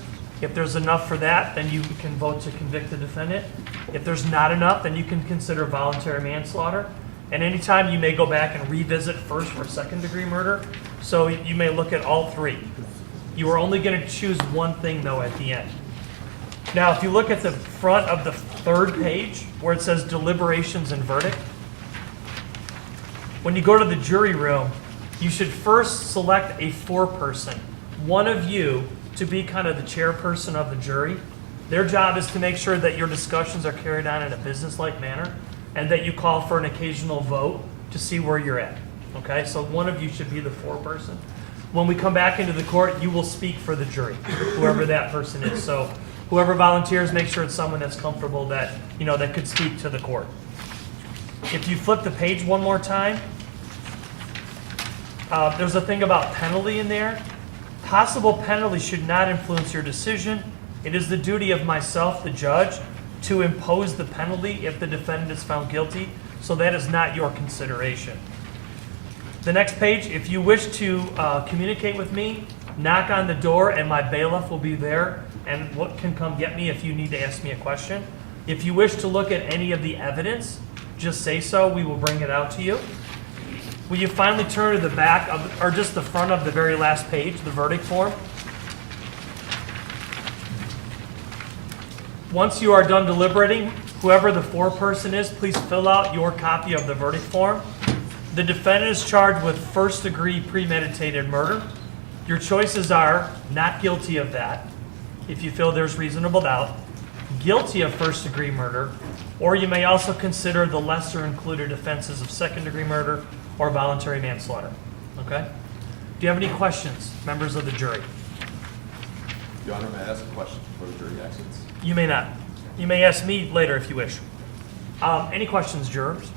If there's enough for that, then you can vote to convict the defendant. If there's not enough, then you can consider voluntary manslaughter. And anytime you may go back and revisit first or second-degree murder. So you may look at all three. You are only going to choose one thing, though, at the end. Now, if you look at the front of the third page, where it says deliberations and verdict, when you go to the jury room, you should first select a foreperson, one of you, to be kind of the chairperson of the jury. Their job is to make sure that your discussions are carried on in a business-like manner and that you call for an occasional vote to see where you're at. Okay, so one of you should be the foreperson. When we come back into the court, you will speak for the jury, whoever that person is. So whoever volunteers, make sure it's someone that's comfortable that, that could speak to the court. If you flip the page one more time, there's a thing about penalty in there. Possible penalty should not influence your decision. It is the duty of myself, the judge, to impose the penalty if the defendant is found guilty. So that is not your consideration. The next page, if you wish to communicate with me, knock on the door and my bailiff will be there and can come get me if you need to ask me a question. If you wish to look at any of the evidence, just say so. We will bring it out to you. Will you finally turn to the back of, or just the front of the very last page, the verdict form? Once you are done deliberating, whoever the foreperson is, please fill out your copy of the verdict form. The defendant is charged with first-degree premeditated murder. Your choices are not guilty of that, if you feel there's reasonable doubt, guilty of first-degree murder, or you may also consider the lesser included offenses of second-degree murder or voluntary manslaughter. Okay? Do you have any questions, members of the jury? Your Honor, may I ask a question before the jury exits? You may not. You may ask me later if you wish. Any questions, jurors?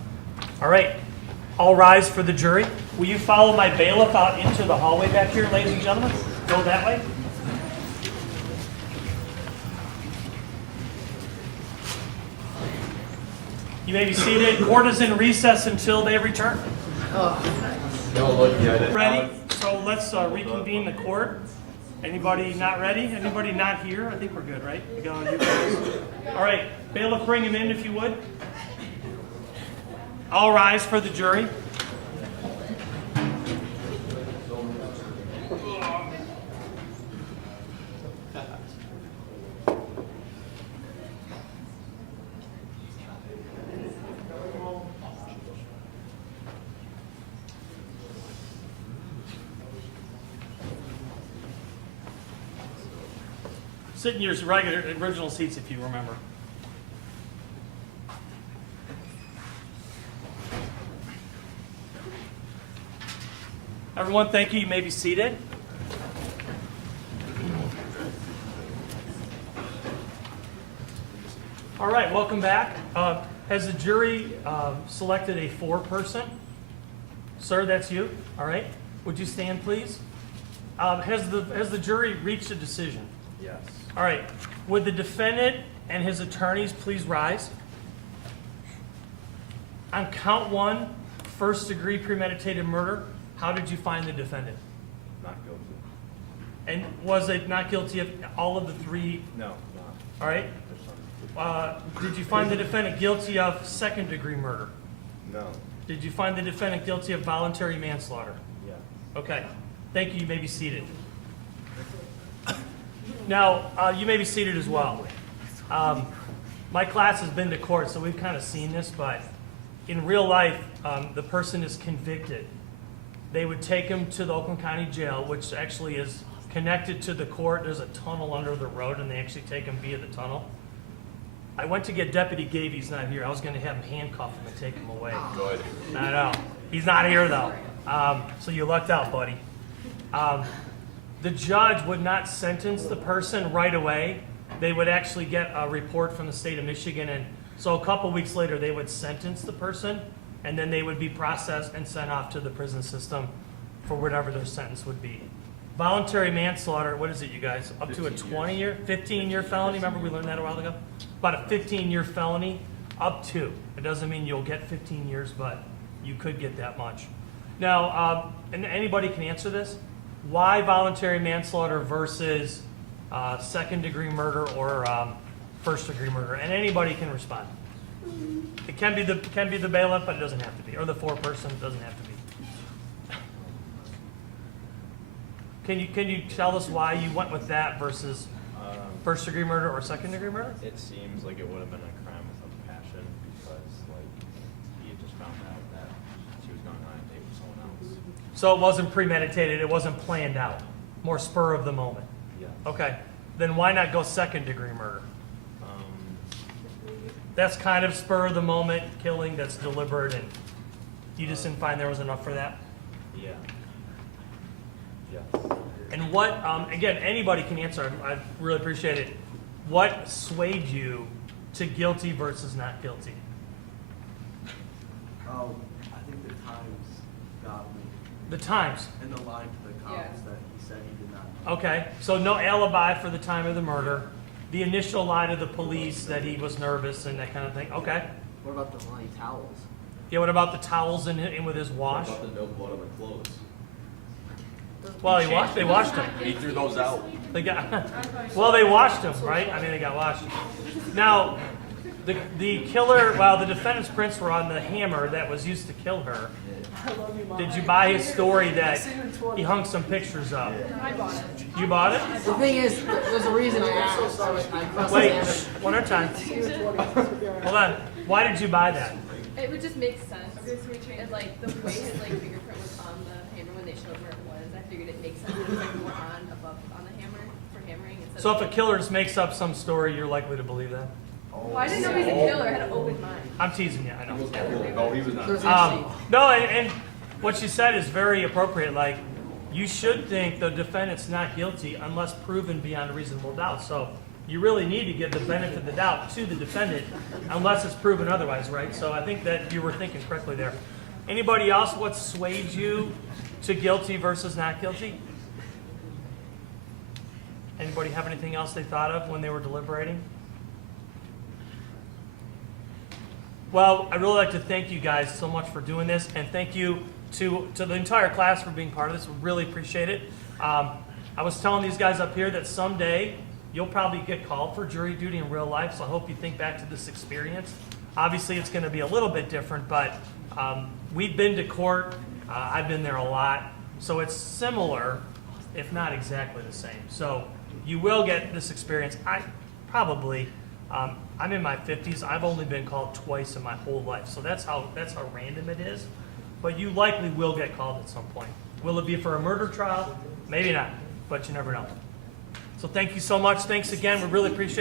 All right. All rise for the jury. Will you follow my bailiff out into the hallway back here, ladies and gentlemen? Go that way. You may be seated. Court is in recess until they return. Ready? So let's reconvene the court. Anybody not ready? Anybody not here? I think we're good, right? We got you guys. All right. Bailiff, bring him in if you would. All rise for the jury. Sit in your regular original seats if you remember. Everyone, thank you. You may be seated. All right, welcome back. Has the jury selected a foreperson? Sir, that's you. All right. Would you stand, please? Has the jury reached a decision? Yes. All right. Would the defendant and his attorneys please rise? On count 1, first-degree premeditated murder, how did you find the defendant? Not guilty. And was it not guilty of all of the 3? No, not. All right. Did you find the defendant guilty of second-degree murder? No. Did you find the defendant guilty of voluntary manslaughter? Yeah. Okay. Thank you. You may be seated. Now, you may be seated as well. My class has been to court, so we've kind of seen this, but in real life, the person is convicted. They would take him to the Oakland County Jail, which actually is connected to the court. There's a tunnel under the road, and they actually take him via the tunnel. I went to get Deputy Gave. He's not here. I was going to have him handcuff him and take him away. Good. I know. He's not here, though. So you lucked out, buddy. The judge would not sentence the person right away. They would actually get a report from the state of Michigan, and so a couple weeks later they would sentence the person, and then they would be processed and sent off to the prison system for whatever their sentence would be. Voluntary manslaughter, what is it, you guys? Up to a 20-year, 15-year felony? Remember we learned that a while ago? About a 15-year felony, up to. It doesn't mean you'll get 15 years, but you could get that much. Now, and anybody can answer this. Why voluntary manslaughter versus second-degree murder or first-degree murder? And anybody can respond. It can be the bailiff, but it doesn't have to be, or the foreperson. It doesn't have to be. Can you tell us why you went with that versus first-degree murder or second-degree murder? It seems like it would have been a crime with a passion because, like, he had just found out that she was going on a date with someone else. So it wasn't premeditated. It wasn't planned out. More spur of the moment. Yeah. Okay. Then why not go second-degree murder? That's kind of spur of the moment killing. That's deliberate, and you just didn't find there was enough for that. Yeah. And what, again, anybody can answer. I really appreciate it. What swayed you to guilty versus not guilty? Oh, I think the Times got me. The Times? And the line to the cops that he said he did not. Okay, so no alibi for the time of the murder. The initial lie to the police that he was nervous and that kind of thing. Okay. What about the bloody towels? Yeah, what about the towels in with his wash? What about the no blood on the clothes? Well, they washed them. He threw those out. They got, well, they washed them, right? I mean, they got washed. Now, the killer, while the defendant's prints were on the hammer that was used to kill her, did you buy his story that he hung some pictures up? I bought it. You bought it? The thing is, there's a reason I asked. Wait, one at a time. Hold on. Why did you buy that? It would just make sense. And like the way his like fingerprint was on the hammer when they showed where it was, I figured it makes sense. It was like more on above on the hammer for hammering. So if a killer just makes up some story, you're likely to believe that? Well, I didn't know he was a killer. I had an open mind. I'm teasing you, I know. No, he was not. No, and what she said is very appropriate. Like, you should think the defendant's not guilty unless proven beyond a reasonable doubt. So you really need to give the benefit of the doubt to the defendant unless it's proven otherwise, right? So I think that you were thinking correctly there. Anybody else, what swayed you to guilty versus not guilty? Anybody have anything else they thought of when they were deliberating? Well, I'd really like to thank you guys so much for doing this, and thank you to the entire class for being part of this. We really appreciate it. I was telling these guys up here that someday you'll probably get called for jury duty in real life, so I hope you think back to this experience. Obviously, it's going to be a little bit different, but we've been to court. I've been there a lot, so it's similar, if not exactly the same. So you will get this experience. I'm in my 50s. I've only been called twice in my whole life, so that's how random it is. But you likely will get called at some point. Will it be for a murder trial? Maybe not, but you never know. So thank you so much. Thanks again. We really appreciate it.